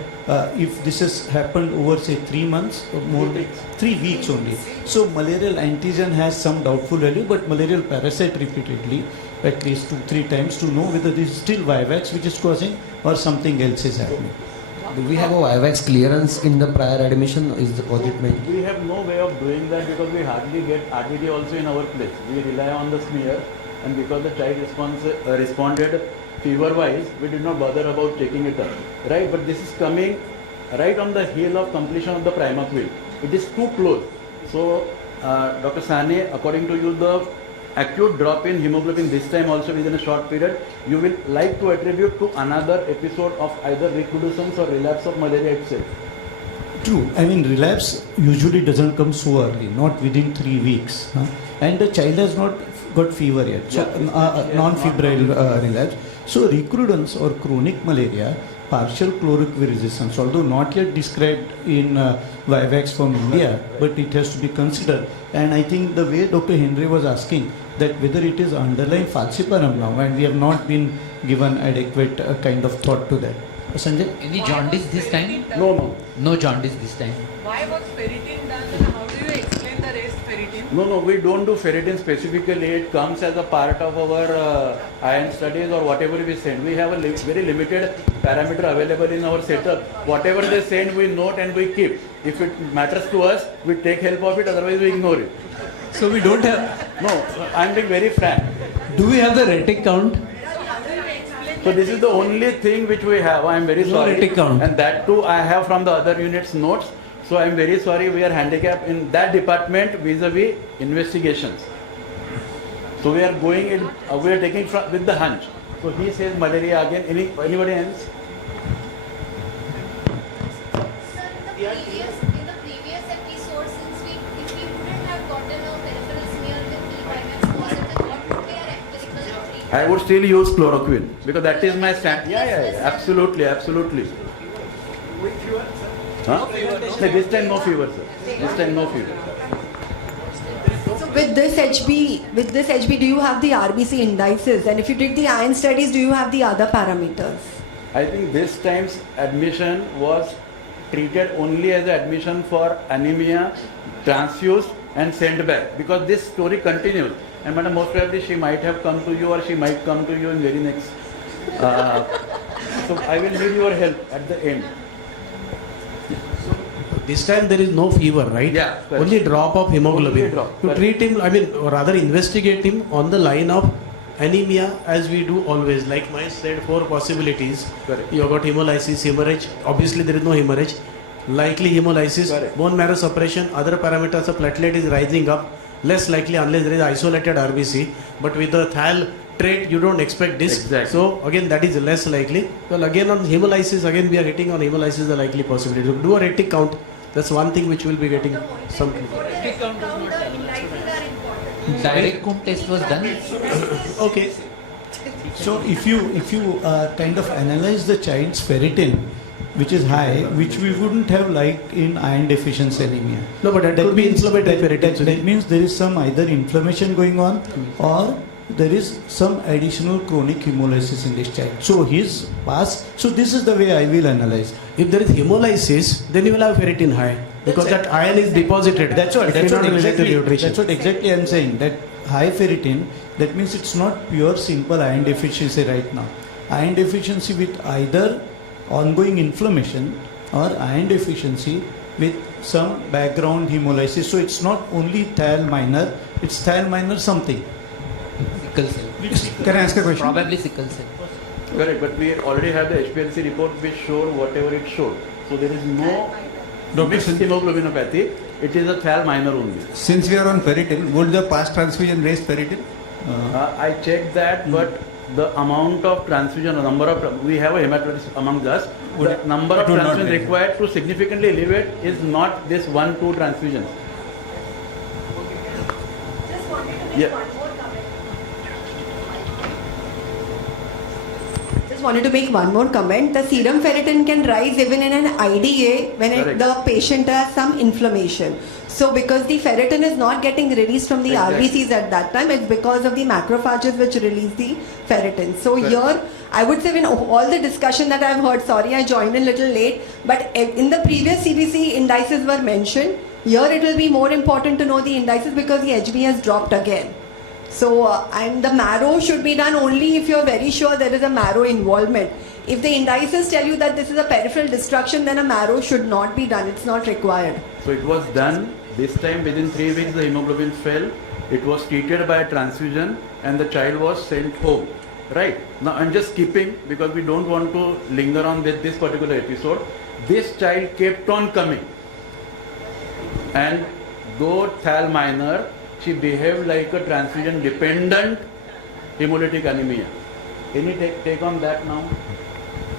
if this has happened over say 3 months or more, 3 weeks only. So, malarial antigen has some doubtful value, but malarial parasite repeatedly, at least 2-3 times, to know whether this is still Vivax which is causing or something else is happening. Do we have a Vivax clearance in the prior admission? Was it meant? We have no way of doing that because we hardly get RBD also in our place. We rely on the smear, and because the child responded fever-wise, we did not bother about checking it up. Right, but this is coming right on the heel of completion of the Primaquil. It is too close. So, Dr. Sane, according to you, the acute drop in hemoglobin this time also within a short period, you will like to attribute to another episode of either recrudescence or relapse of malaria itself. True. I mean, relapse usually doesn't come so early, not within 3 weeks. And the child has not got fever yet. So, non-febrile relapse. So, recrudescence or chronic malaria, partial chloroquine resistance, although not yet described in Vivax from India, but it has to be considered. And I think the way Dr. Henry was asking that whether it is underlying falciparum now, and we have not been given adequate kind of thought to that. Sanjay? Any jaundice this time? No. No jaundice this time. Why was ferritin done and how do you explain the rest ferritin? No, we don't do ferritin specifically. It comes as a part of our iron studies or whatever we send. We have a very limited parameter available in our setup. Whatever they send, we note and we keep. If it matters to us, we take help of it, otherwise we ignore it. So we don't have... No, I'm being very frank. Do we have the retic count? So this is the only thing which we have. I'm very sorry. retic count. And that too I have from the other units notes. So I'm very sorry we are handicapped in that department vis-a-vis investigations. So we are going in, we are taking with the hunch. So he says malaria again. Anybody else? In the previous episode, if we wouldn't have gotten a peripheral smear with Vivax positive, what would be our empirical treatment? I would still use chloroquine because that is my stand. Yeah, absolutely. Huh? No, this time no fever, sir. This time no fever. So with this HB, do you have the RBC indices? And if you did the iron studies, do you have the other parameters? I think this time's admission was treated only as an admission for anemia, transfused and sent back because this story continues. And madam, most probably she might have come to you or she might come to you in very next. So I will need your help at the end. This time there is no fever, right? Yeah. Correct. Only drop of hemoglobin. Only drop. You Correct. treat him, or rather investigate him on the line of anemia as we do always. Like my said, 4 possibilities. Correct. You have got hemolysis, hemorrhage. Obviously there is no hemorrhage. Likely hemolysis, Correct. bone marrow suppression, other parameters of platelet is rising up. Less likely unless there is isolated RBC. But with the thal trait, you don't expect this. Exactly. So again, that is less likely. Well, again on hemolysis, again we are hitting on hemolysis the likely possibility. So do a retic count. That's one thing which will be getting some. Direct count test was done. Okay. So if you kind of analyze the child's ferritin, which is high, which we wouldn't have liked in iron deficiency anemia. No, but that could be inflammatory ferritin. That means there is some either inflammation going on or there is some additional chronic hemolysis in this child. So his past. So this is the way I will analyze. If there is hemolysis, then you will have ferritin high because that iron is deposited. That's what nutrition. exactly I'm saying. That high ferritin, that means it's not pure simple iron deficiency right now. Iron deficiency with either ongoing inflammation or iron deficiency with some background hemolysis. So it's not only thal minor, it's thal minor something. Sickle cell. Can I ask a question? Probably sickle cell. Correct, but we already have the HPLC report which showed whatever it showed. So there is no mixed hemoglobinopathy. It is a thal minor only. Since we are on ferritin, would the past transfusion raise ferritin? I checked that, but the amount of transfusion, the number of, we have a hematologist among us, the number of transfusions required to significantly elevate is not this 1-2 transfusions. Just wanted to make one more comment. The serum ferritin can rise even in an IDA when the patient has some inflammation. So because the ferritin is not getting released from the RBCs at that time, it's because of the macrophages which release the ferritin. So here, I would say, when all the discussion that I've heard, sorry I joined in a little late, but in the previous CBC indices were mentioned. Here it will be more important to know the indices because the HB has dropped again. So, and the marrow should be done only if you're very sure there is a marrow involvement. If the indices tell you that this is a peripheral destruction, then a marrow should not be done. It's not required. So it was done. This time within 3 weeks the hemoglobin fell. It was treated by a transfusion and the child was sent home. Right. Now I'm just skipping because we don't want to linger on with this particular episode. This child kept on coming. And though thal minor, she behaved like a transfusion dependent hemolytic anemia. Any take on that now?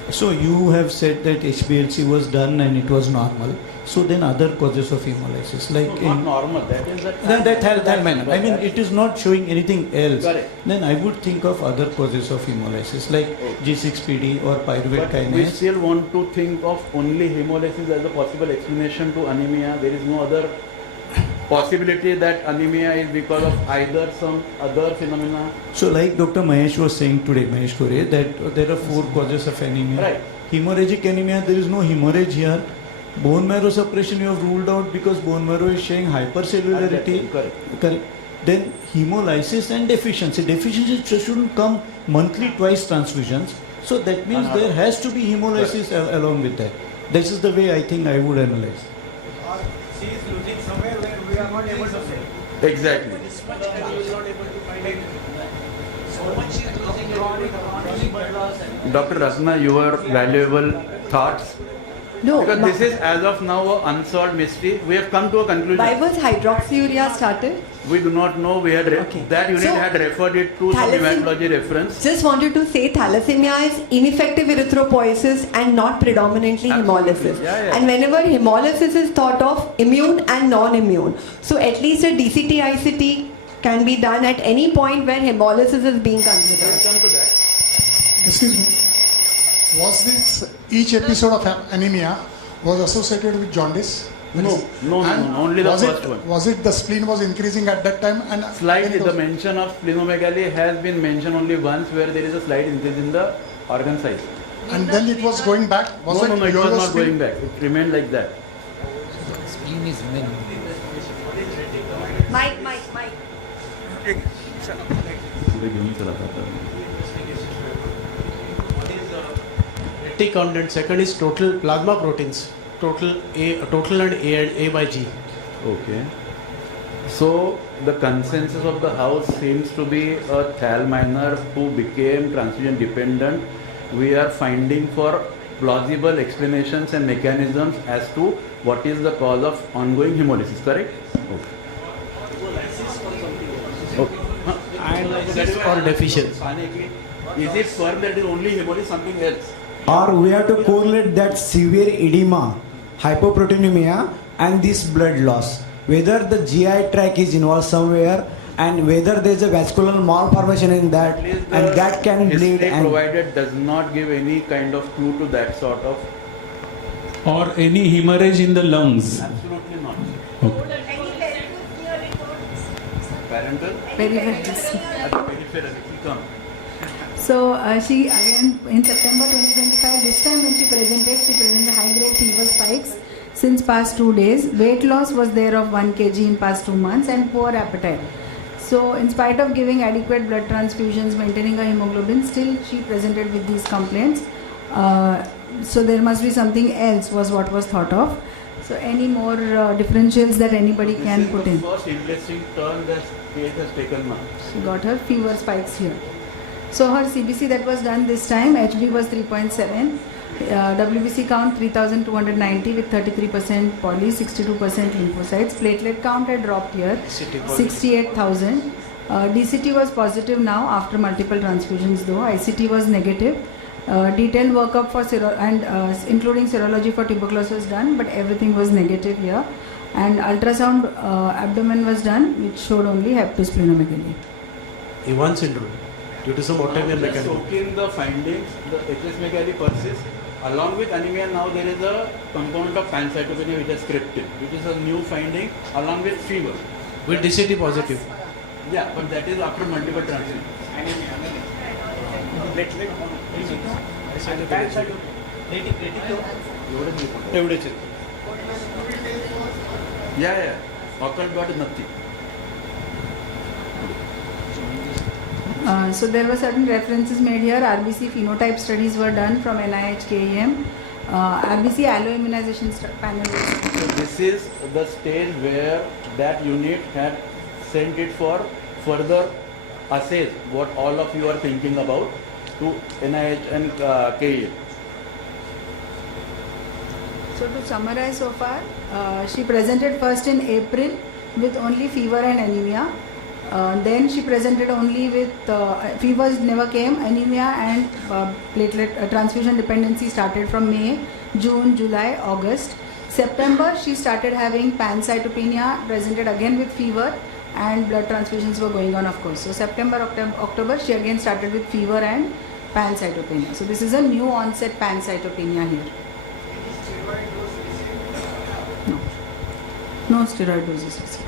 So you have said that HbA1c was done and it was normal. So then other causes of hemolysis, like not normal. That is that thal minor. I mean, it is not showing anything else. Correct. Then I would think of other causes of hemolysis, like G6PD or pyruvate kinase. We still want to think of only hemolysis as a possible explanation to anemia. There is no other possibility that anemia is because of either some other phenomena. So like Dr. Mahesh was saying today, Mahesh Kore, that there are 4 causes of anemia. Right. Hemorrhagic anemia, there is no hemorrhage here. Bone marrow suppression you have ruled out because bone marrow is showing hypercellularity. Correct. Then hemolysis and deficiency. Deficiency shouldn't come monthly twice transfusions. So that means there has to be hemolysis along with that. This is the way I think I would analyze. She is losing somewhere where we are not able to say. Exactly. This much we are not able to find it. So much she is losing chronic blood loss. Dr. Rasna, your valuable thoughts. No, because this is as of now an unsolved mystery. We have come to a conclusion. Why was hydroxyurea started? We do not know. We had that unit had referred it to some hematology reference. Just wanted to say thalassemia is ineffective erythropoiesis and not predominantly hemolysis. And whenever hemolysis is thought of, immune and non-immune. So at least a DCT ICT can be done at any point where hemolysis is being considered. We'll come to that. Excuse me. Was this each episode of anemia was associated with jaundice? No, only the first one. Was it the spleen was increasing at that time? And slightly, the mention of splenomegaly has been mentioned only once, where there is a slight increase in the organ size. And then it was going back? No, it was not going back. It remained like that. Spleen is many. Mike. Content. Second is total plasma proteins, total and A by G. Okay. So the consensus of the house seems to be a thal minor who became transfusion dependent. We are finding for plausible explanations and mechanisms as to what is the cause of ongoing hemolysis. Correct? Okay. Or deficiency. Is it firm that it is only hemolysis, something else? Or we have to correlate that severe edema, hypoproteinemia and this blood loss. Whether the GI tract is involved somewhere and whether there is a vascular malformation in that and that can bleed. And provided does not give any kind of clue to that sort of. Or any hemorrhage in the lungs. Absolutely not. Okay. Parental? Peripheral. So she again in September 2025, this time when she presented high-grade fever spikes since past 2 days. Weight loss was there of 1 kg in past 2 months and poor appetite. So in spite of giving adequate blood transfusions, maintaining her hemoglobin, still she presented with these complaints. So there must be something else was what was thought of. So any more differentials that anybody can put in? This is the first interesting turn that case has taken now. She got her fever spikes here. So her CBC that was done this time, HB was 3.7. WBC count 3290 with 33% poly, 62% lymphocytes. Platelet count had dropped here, 68,000. DCT was positive now after multiple transfusions though. ICT was negative. Detailed workup for including serology for tuberculosis was done, but everything was negative here. And ultrasound abdomen was done, which showed only hepatosplenomegaly. Ivan syndrome due to some autoimmune Just mechanism. soaking the findings, the hepatosplenomegaly persists. Along with anemia, now there is a component of pancytopenia which is cryptic, which is a new finding, along with fever. With DCT positive. Yeah, but that is after multiple transfusions. एवढेच आहेत. Yeah. Occult dot is nothing. So there were certain references made here. RBC phenotype studies were done from NIH KEM. RBC alloimmunization panel. So this is the stage where that unit had sent it for further assays, what all of you are thinking about, to NIH and KEM. So to summarize so far, she presented first in April with only fever and anemia. Then she presented only with fevers never came, anemia and platelet transfusion dependency started from May, June, July, August. September she started having pancytopenia, presented again with fever, and blood transfusions were going on, of course. So September, October she again started with fever and pancytopenia. So this is a new onset pancytopenia here. No steroid doses received.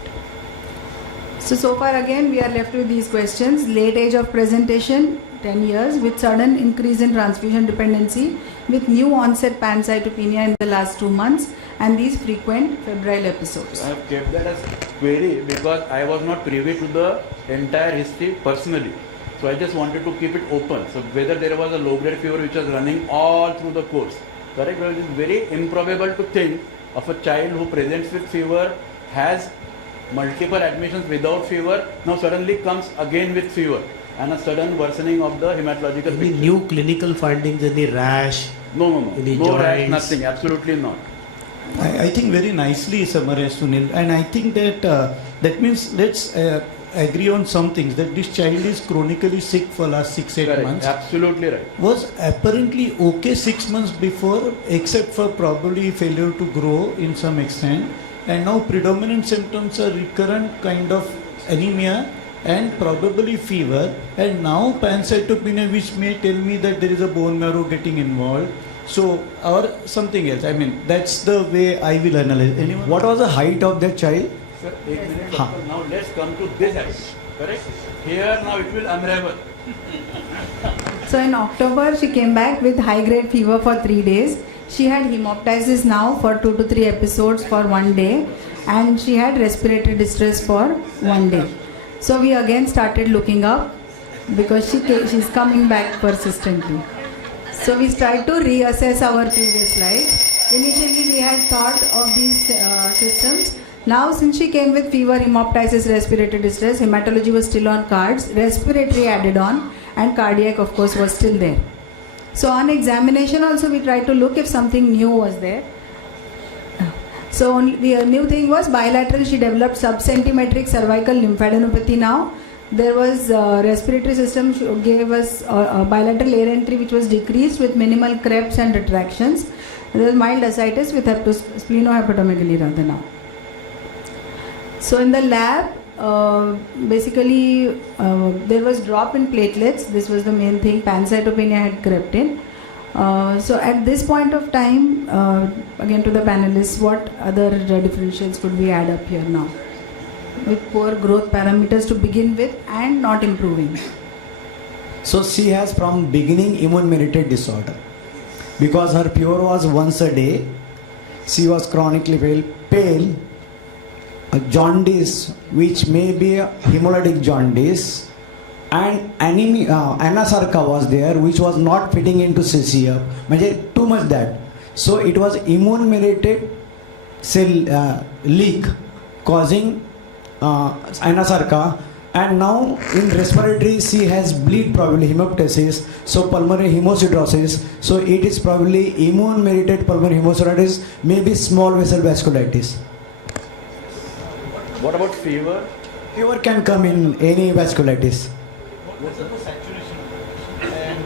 So far again we are left with these questions. Late age of presentation, 10 years, with sudden increase in transfusion dependency, with new onset pancytopenia in the last 2 months, and these frequent febrile episodes. I have kept that as query because I was not privy to the entire history personally. So I just wanted to keep it open. So whether there was a low-grade fever which was running all through the course, correct? Because it is very improbable to think of a child who presents with fever, has multiple admissions without fever, now suddenly comes again with fever, and a sudden worsening of the hematological Any picture. new clinical findings, any rash? No. Any No rash, joints? nothing, absolutely not. I think very nicely summarized, Sunil, and I think that that means let's agree on some things, that this child is chronically sick for last 6-8 Correct. months. Absolutely right. Was apparently okay 6 months before, except for probably failure to grow in some extent, and now predominant symptoms are recurrent kind of anemia and probably fever, and now pancytopenia, which may tell me that there is a bone marrow getting involved. So, or something else. I mean, that's the way I will analyze. Anyone? What was the height of that child? Sir, 1 minute, doctor. Now let's come to this aspect. Correct? Here now it will unravel. So in October she came back with high grade fever for 3 days. She had hemoptysis now for 2 to 3 episodes for 1 day, and she had respiratory distress for 1 day. So we again started looking up because she's coming back persistently. So we tried to reassess our previous slides. Initially we had thought of these systems. Now since she came with fever, hemoptysis, respiratory distress, hematology was still on cards, respiratory added on, and cardiac of course was still there. So on examination also we tried to look if something new was there. So the new thing was bilateral, she developed subcentimetric cervical lymphadenopathy now. There was respiratory system gave us bilateral air entry which was decreased with minimal creps and retractions. There was mild ascites with splenohepatomegaly rather now. So in the lab, basically there was drop in platelets. This was the main thing. Pancytopenia had crept in. So at this point of time, again to the panelists, what other differentials could we add up here now? With poor growth parameters to begin with and not improving. So she has from beginning immune-mediated disorder. Because her fever was once a day, she was chronically pale, a jaundice, which may be a hemolytic jaundice, and anemia, anasarca was there, which was not fitting into CCF, too much that. So it was immune-mediated cell leak causing anasarca, And now in respiratory, she has bleed, probably hemoptysis, so pulmonary hemosiderosis. So it is probably immune-mediated pulmonary hemosiderosis, maybe small vessel vasculitis. What about fever? Fever can come in any vasculitis. What's the saturation? And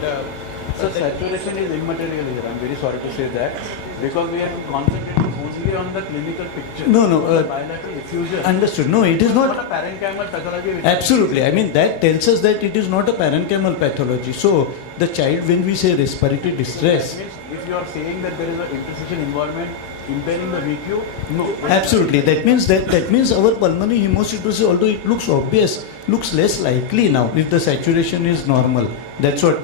so saturation is immaterial here. I'm very sorry to say that, because we are concentrating only on the clinical picture. No, bilateral effusion. understood. No, it is not. a parenchymal pathology. Absolutely. I mean, that tells us that it is not a parenchymal pathology. So, the child, when we say respiratory distress, That means if you are saying that there is an interstitial involvement impairing the VQ, no. absolutely. That means our pulmonary hemosiderosis, although it looks obvious, looks less likely now if the saturation is normal. That's what.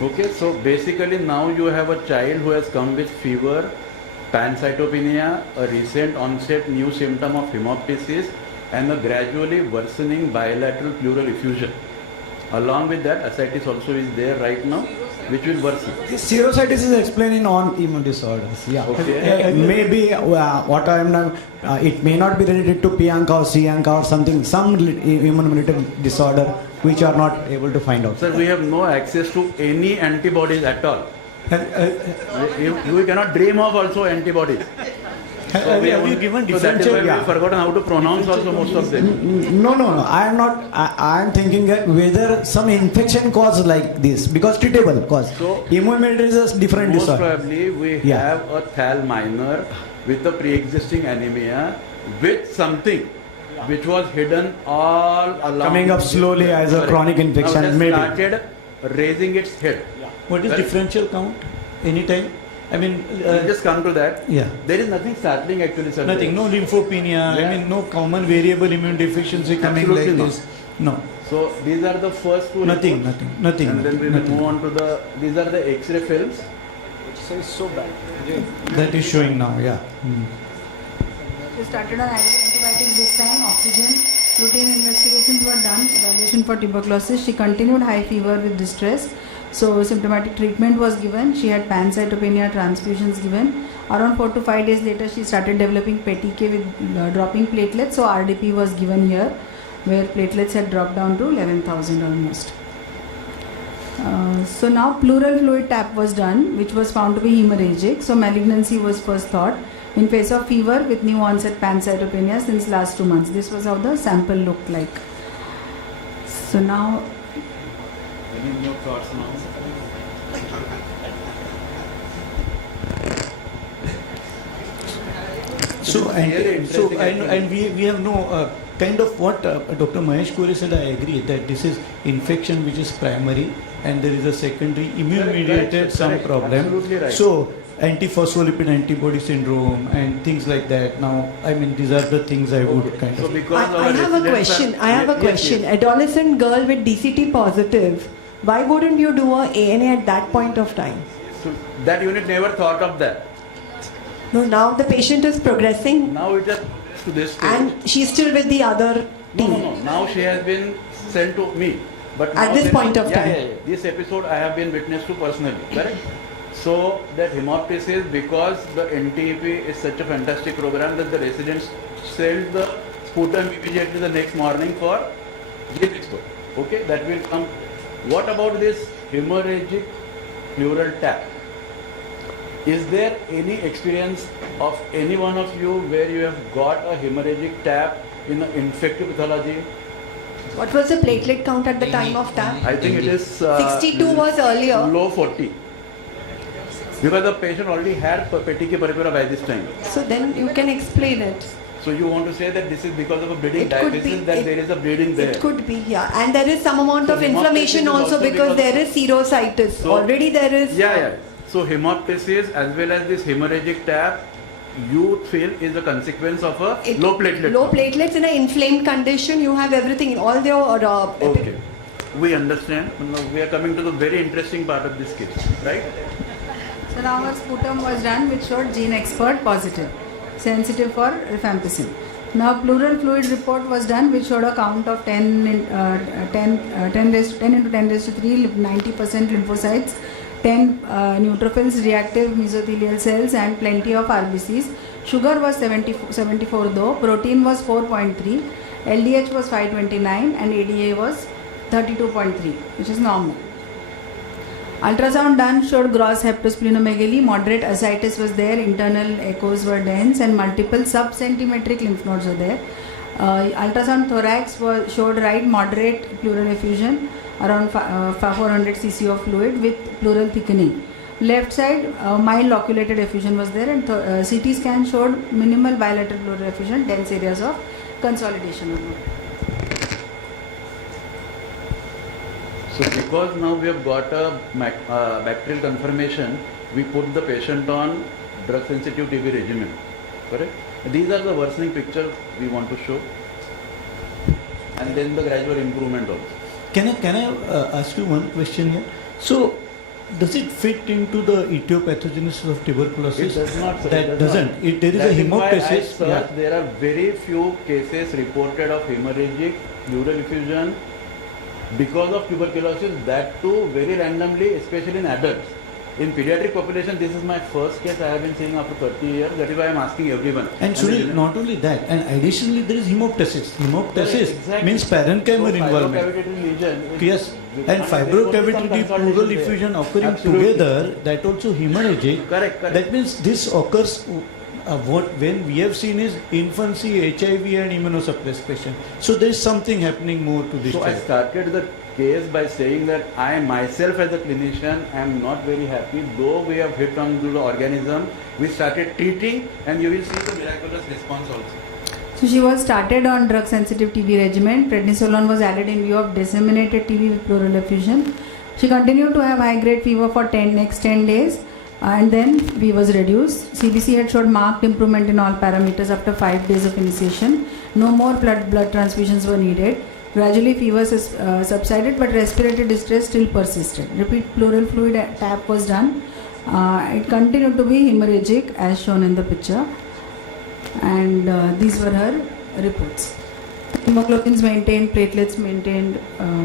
Okay, so basically now you have a child who has come with fever, pancytopenia, a recent onset new symptom of hemoptysis, and a gradually worsening bilateral pleural effusion. Along with that, ascites also is there right now, which will worsen. Serositis is explained in autoimmune disorders. Yeah. Okay. Maybe what I am now, it may not be related to Pianka or Cianka or something, some immune-mediated disorder which are not able to find out. Sir, we have no access to any antibodies at all. You cannot dream of also antibodies. Have you given So that is differential? why we have forgotten how to pronounce also most of them. No. I am not. I am thinking that whether some infection cause like this, because treatable cause. So, immune-mediated is a different Most disorder. probably we have a thal minor with a pre-existing anemia with something which was hidden all along. Coming up slowly as a chronic infection, now it has maybe. started raising its head. What is Correct? differential count? Anytime? I mean, We'll just come to that. yeah. There is nothing startling actually, sir. Nothing, no lymphopenia, Yeah. I mean, no common variable immune deficiency coming Absolutely like not. this. No, So these are the first two nothing, reports. nothing. And then we will move on to these are the X-ray films. Which says so bad. That is showing now, yeah. She started on antibiotics this time, oxygen. Routine investigations were done, evaluation for tuberculosis. She continued high fever with distress. So symptomatic treatment was given. She had pancytopenia, transfusions given. Around 4 to 5 days later, she started developing PTK with dropping platelets. So RDP was given here, where platelets had dropped down to 11,000 almost. So now pleural fluid tap was done, which was found to be hemorrhagic. So malignancy was first thought in face of fever with new onset pancytopenia since last 2 months. This was how the sample looked like. So now, Any new thoughts now? So, and we have no kind of what Dr. Mahesh Kore said, I agree that this is infection which is primary and there is a secondary immune mediated some problem. Absolutely right. So, antiphospholipid antibody syndrome and things like that. Now, I mean, these are the things I would kind So of. because I have a question. I have a question. Adolescent girl with DCT positive. Why wouldn't you do a ANA at that point of time? So that unit never thought of that. No, now the patient is progressing Now it just to this stage. and she's still with the other team. No. Now she has been sent to me. But At now this there point is- of yeah, time. Yeah, yeah. This episode I have been witness to personally. Correct? So that hemoptysis, because the NTP is such a fantastic program that the residents send the sputum immediately the next morning for gene expert. Okay, that will come. What about this hemorrhagic pleural tap? Is there any experience of any one of you where you have got a hemorrhagic tap in an infective pathology? What was the platelet count at the time of tap? I think it is 62 was earlier. Low 40. Because the patient already had Petike purpura by this time. So then you can explain it. So you want to say that this is because of a bleeding It could diaphysis be. that there is a bleeding there. It could be, yeah. And there is some amount So of inflammation hemoptysis is also also because because- there is serositis. So- Already there is. Yeah. So hemoptysis as well as this hemorrhagic tap, you feel is a consequence of a low platelet. Low count. platelets in an inflamed condition, you have everything. All your Okay. We understand. Now we are coming to the very interesting part of this case, right? so now our sputum was done, which showed gene expert positive, sensitive for rifampicin. Now pleural fluid report was done, which showed a count of 10 into 10 raised to 3, 90% lymphocytes, 10 neutrophils, reactive mesothelial cells, and plenty of RBCs. Sugar was 74 though, protein was 4.3, LDH was 529 and ADA was 32.3, which is normal. Ultrasound done showed gross hepatosplenomegaly, moderate ascites was there, internal echoes were dense and multiple subcentimetric lymph nodes were there. Ultrasound thorax showed right moderate pleural effusion, around 400 cc of fluid with pleural thickening. Left side mild loculated effusion was there, and CT scan showed minimal bilateral pleural effusion, dense areas of consolidation. So because now we have got a bacterial confirmation, we put the patient on drug sensitive TB regimen, correct? These are the worsening pictures we want to show, and then the gradual improvement also. Can I ask you one question here? So, does it fit into the etiopathogenesis of tuberculosis? It does not. Sir, That doesn't. There is a hemoptysis. Yeah. There are very few cases reported of hemorrhagic pleural effusion because of tuberculosis. That too very randomly, especially in adults. In pediatric population, this is my first case I have been seeing after 30 years. That is why I am asking everyone. And Sunil, not only that, and additionally there is hemoptysis. Hemoptysis exactly. means parenchymal involvement. Fibrocavitary lesion. Yes, and fibrocavitary pleural effusion occurring Absolutely. together, that also hemorrhagic. Correct. That means this occurs when we have seen is infancy, HIV and immunosuppressed patient. So there is something happening more to this. So I started the case by saying that I myself as a clinician am not very happy. Though we have hit onto the organism, we started treating and you will see the miraculous response also. So she was started on drug sensitive TB regimen. Prednisolone was added in view of disseminated TB with pleural effusion. She continued to have high grade fever for next 10 days and then V was reduced. CBC had showed marked improvement in all parameters after 5 days of initiation. No more blood transfusions were needed. Gradually fever subsided but respiratory distress still persisted. Repeat pleural fluid tap was done. It continued to be hemorrhagic as shown in the picture, and these were her reports. Hemoglobins maintained, platelets maintained,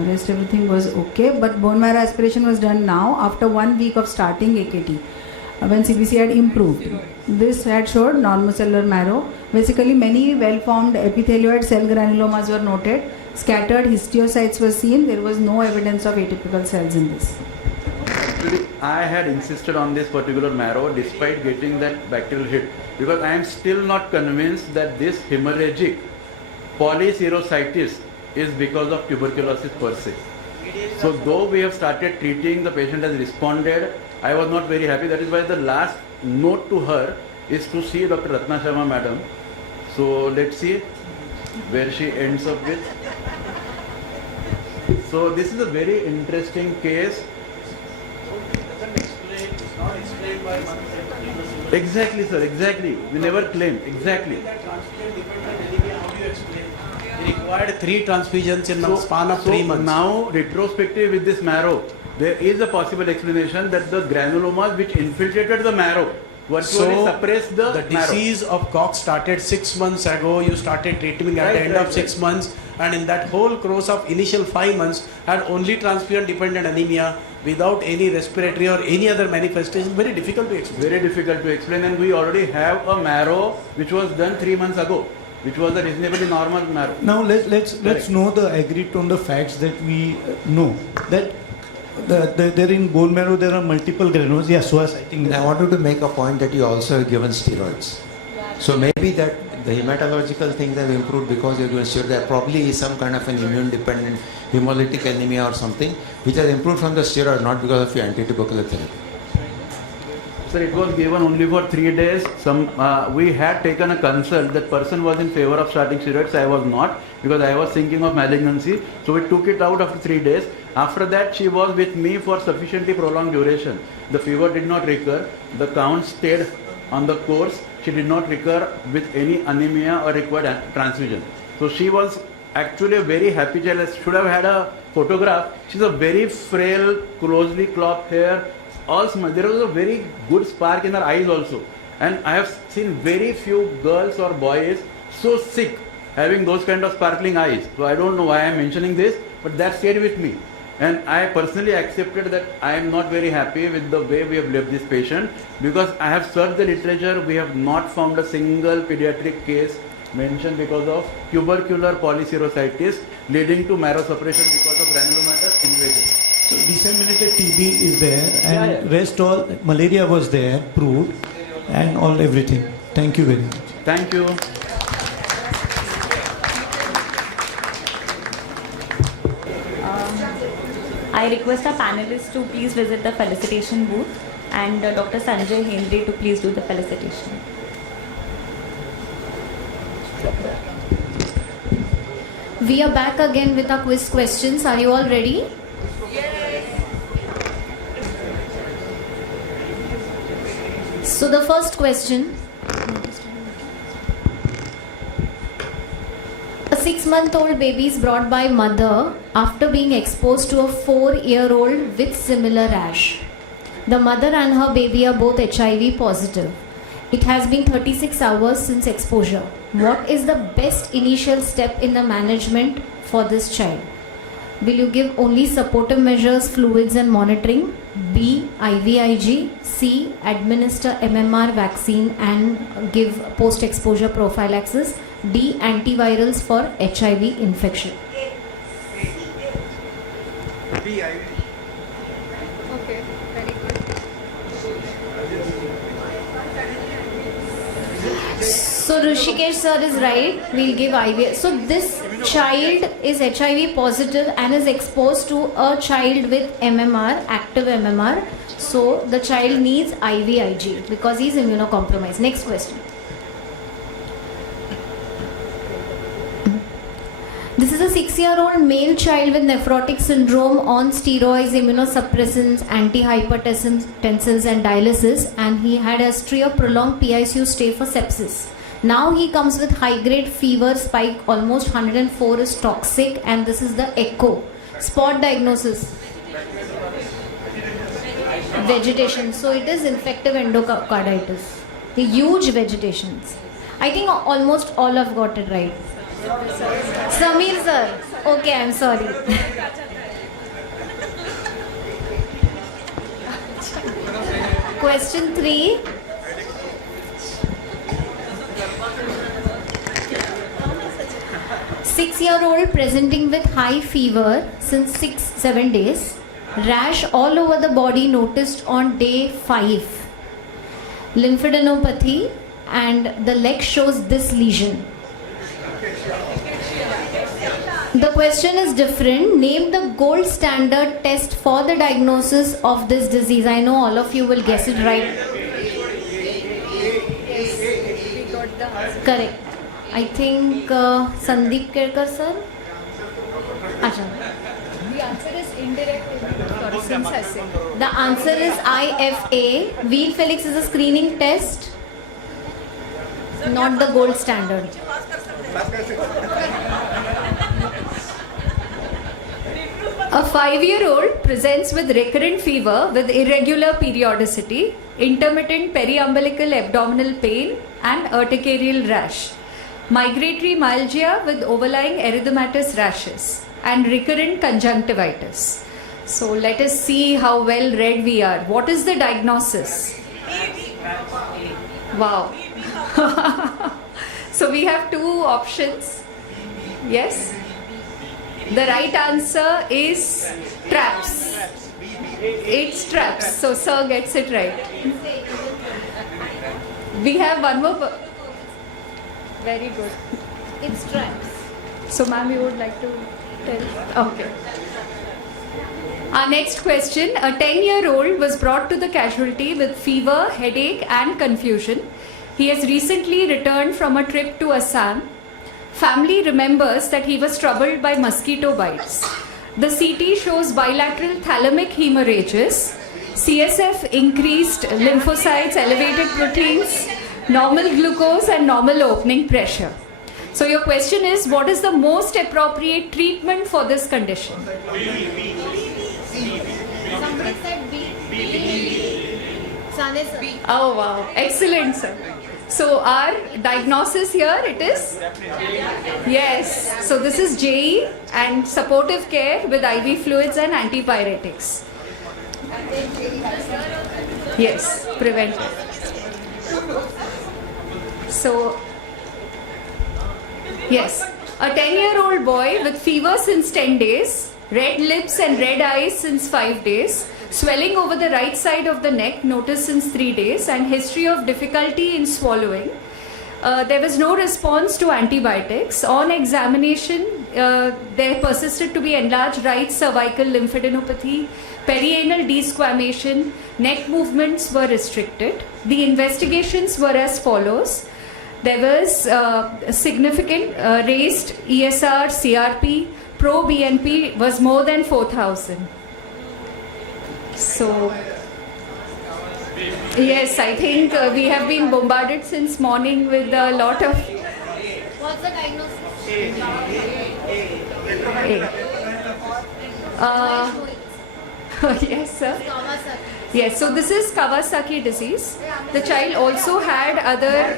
rest everything was okay, but bone marrow aspiration was done now after 1 week of starting AKT when CBC had improved. This had showed normal cellular marrow. Basically many well-formed epithelioid cell granulomas were noted. Scattered histiocytes were seen. There was no evidence of atypical cells in this. Actually, I had insisted on this particular marrow despite getting that bacterial hit because I am still not convinced that this hemorrhagic polyserositis is because of tuberculosis per se. So though we have started treating, the patient has responded, I was not very happy. That is why the last note to her is to see Dr. Ratna Sharma madam. So let's see where she ends up with. So this is a very interesting case. It's not explained by Exactly, sir, exactly. We never claimed. Exactly. How do you explain? He required 3 transfusions in a span of 3 months. Now, retrospective with this marrow, there is a possible explanation that the granulomas which infiltrated the marrow virtually suppressed the marrow. Disease of Cox started 6 months ago. You started treatment at the end of 6 months, and in that whole course of initial 5 months had only transfusion dependent anemia without any respiratory or any other manifestation. Very difficult to explain. Very difficult to explain, and we already have a marrow which was done 3 months ago, which was a reasonably normal marrow. Now let's know the agreed on the facts that we know that. There in bone marrow there are multiple granules. Yes, Suhas, I think. I wanted to make a point that you also have given steroids. So maybe that the hematological things have improved because you're given steroids. There probably is some kind of an immune-dependent hemolytic anemia or something which has improved from the steroid, not because of your anti-tubercular therapy. Sir, it was given only for 3 days. We had taken a consult. That person was in favor of starting steroids. I was not, because I was thinking of malignancy. So we took it out after 3 days. After that, she was with me for sufficiently prolonged duration. The fever did not recur. The count stayed on the course. She did not recur with any anemia or required transfusion. So she was actually a very happy child. Should have had a photograph. She's a very frail, closely cropped hair. All small. There was a very good spark in her eyes also. And I have seen very few girls or boys so sick having those kind of sparkling eyes. So I don't know why I am mentioning this, but that stayed with me. And I personally accepted that I am not very happy with the way we have left this patient, because I have searched the literature. We have not found a single pediatric case mentioned because of tubercular polyserositis leading to marrow suppression because of granulomatous invasion. So disseminated TB is there, and rest all malaria was there, proved, and all everything. Thank you very much. Thank you. I request our panelists to please visit the felicitation booth and Dr. Sanjay Hendre to please do the felicitation. We are back again with our quiz questions. Are you all ready? So the first question. A 6-month-old baby is brought by mother after being exposed to a 4-year-old with similar rash. The mother and her baby are both HIV positive. It has been 36 hours since exposure. What is the best initial step in the management for this child? Will you give only supportive measures, fluids and monitoring? B. IVIG. C. Administer MMR vaccine and give post-exposure prophylaxis. D. Antivirals for HIV infection. Okay, very good. So Rishikesh sir is right. We'll give IV. So this child is HIV positive and is exposed to a child with MMR, active MMR. So the child needs IVIG because he's immunocompromised. Next question. This is a 6-year-old male child with nephrotic syndrome on steroids, immunosuppressants, antihypertensives and dialysis, and he had a history of prolonged PICU stay for sepsis. Now he comes with high-grade fever spike, almost 104 is toxic, and this is the echo. Spot diagnosis. Vegetation. So it is infective endocarditis. The huge vegetations. I think almost all have got it right. Samir sir. Okay, I'm sorry. Question 3. Six-year-old presenting with high fever since 6-7 days. Rash all over the body noticed on day 5. Lymphadenopathy, and the leg shows this lesion. The question is different. Name the gold standard test for the diagnosis of this disease. I know all of you will guess it right. Correct. I think Sandeep Kerkar sir. Achha. The answer is indirect fluorescence assay. The answer is IFA. Wheel Felix is a screening test, not the gold standard. A 5-year-old presents with recurrent fever with irregular periodicity, intermittent periumbilical abdominal pain and urticarial rash, migratory myalgia with overlying erythematous rashes and recurrent conjunctivitis. So let us see how well read we are. What is the diagnosis? Wow. So we have 2 options. Yes? The right answer is traps. It's traps. So sir gets it right. We have one more. Very good. It's traps. So ma'am, you would like to tell? Okay. Our next question. A 10-year-old was brought to the casualty with fever, headache and confusion. He has recently returned from a trip to Assam. Family remembers that he was troubled by mosquito bites. The CT shows bilateral thalamic hemorrhages, CSF increased lymphocytes, elevated proteins, normal glucose and normal opening pressure. So your question is, what is the most appropriate treatment for this condition? Somebody said B. Oh wow, excellent sir. So our diagnosis here, it is? Yes. So this is JE and supportive care with IV fluids and antipyretics. Yes, preventive. So Yes. A 10-year-old boy with fever since 10 days, red lips and red eyes since 5 days, swelling over the right side of the neck noticed since 3 days, and history of difficulty in swallowing. There was no response to antibiotics. On examination, there persisted to be enlarged right cervical lymphadenopathy, perianal desquamation, neck movements were restricted. The investigations were as follows. There was significant raised ESR, CRP, pro-BNP was more than 4,000. So, yes, I think we have been bombarded since morning with a lot of... What's the diagnosis? Yes, sir. Yes, so this is Kawasaki disease. The child also had other...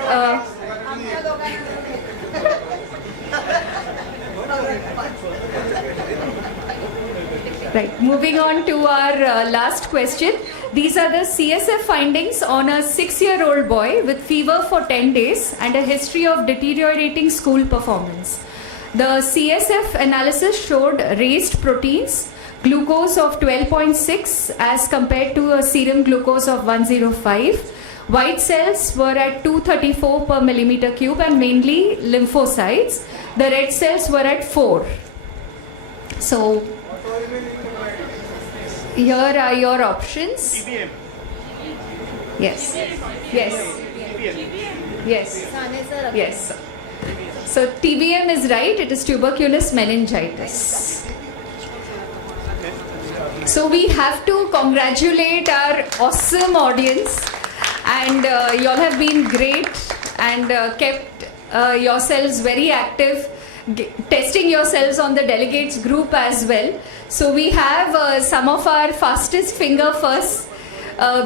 Right, moving on to our last question. These are the CSF findings on a 6-year-old boy with fever for 10 days and a history of deteriorating school performance. The CSF analysis showed raised proteins, glucose of 12.6 as compared to a serum glucose of 105. White cells were at 234 per millimeter cube and mainly lymphocytes. The red cells were at 4. So, here are your options. TBM. Yes. Yes. Yes. Yes. So TBM is right. It is tuberculous meningitis. So we have to congratulate our awesome audience, and you all have been great and kept yourselves very active, testing yourselves on the delegates group as well. So we have some of our fastest finger firsts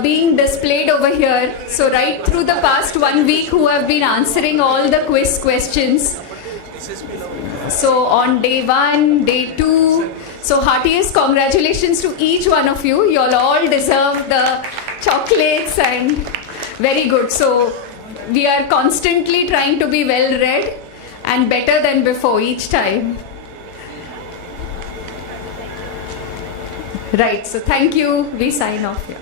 being displayed over here. So right through the past 1 week who have been answering all the quiz questions. So on day 1, day 2, so heartiest congratulations to each one of you. You all deserve the chocolates and very good. So we are constantly trying to be well read and better than before each time. Right, so thank you. We sign off here.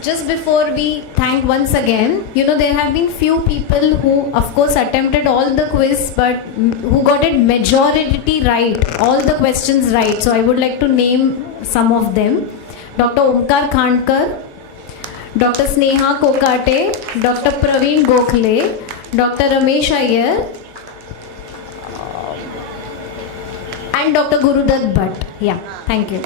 Just before we thank once again, there have been few people who of course attempted all the quiz but who got it majority right, all the questions right. So I would like to name some of them. Dr. Omkar Khandkar, Dr. Sneha Kokate, Dr. Praveen Gokhale, Dr. Ramesh Iyer, and Dr. Gurudat Bhatt. Yeah, thank you.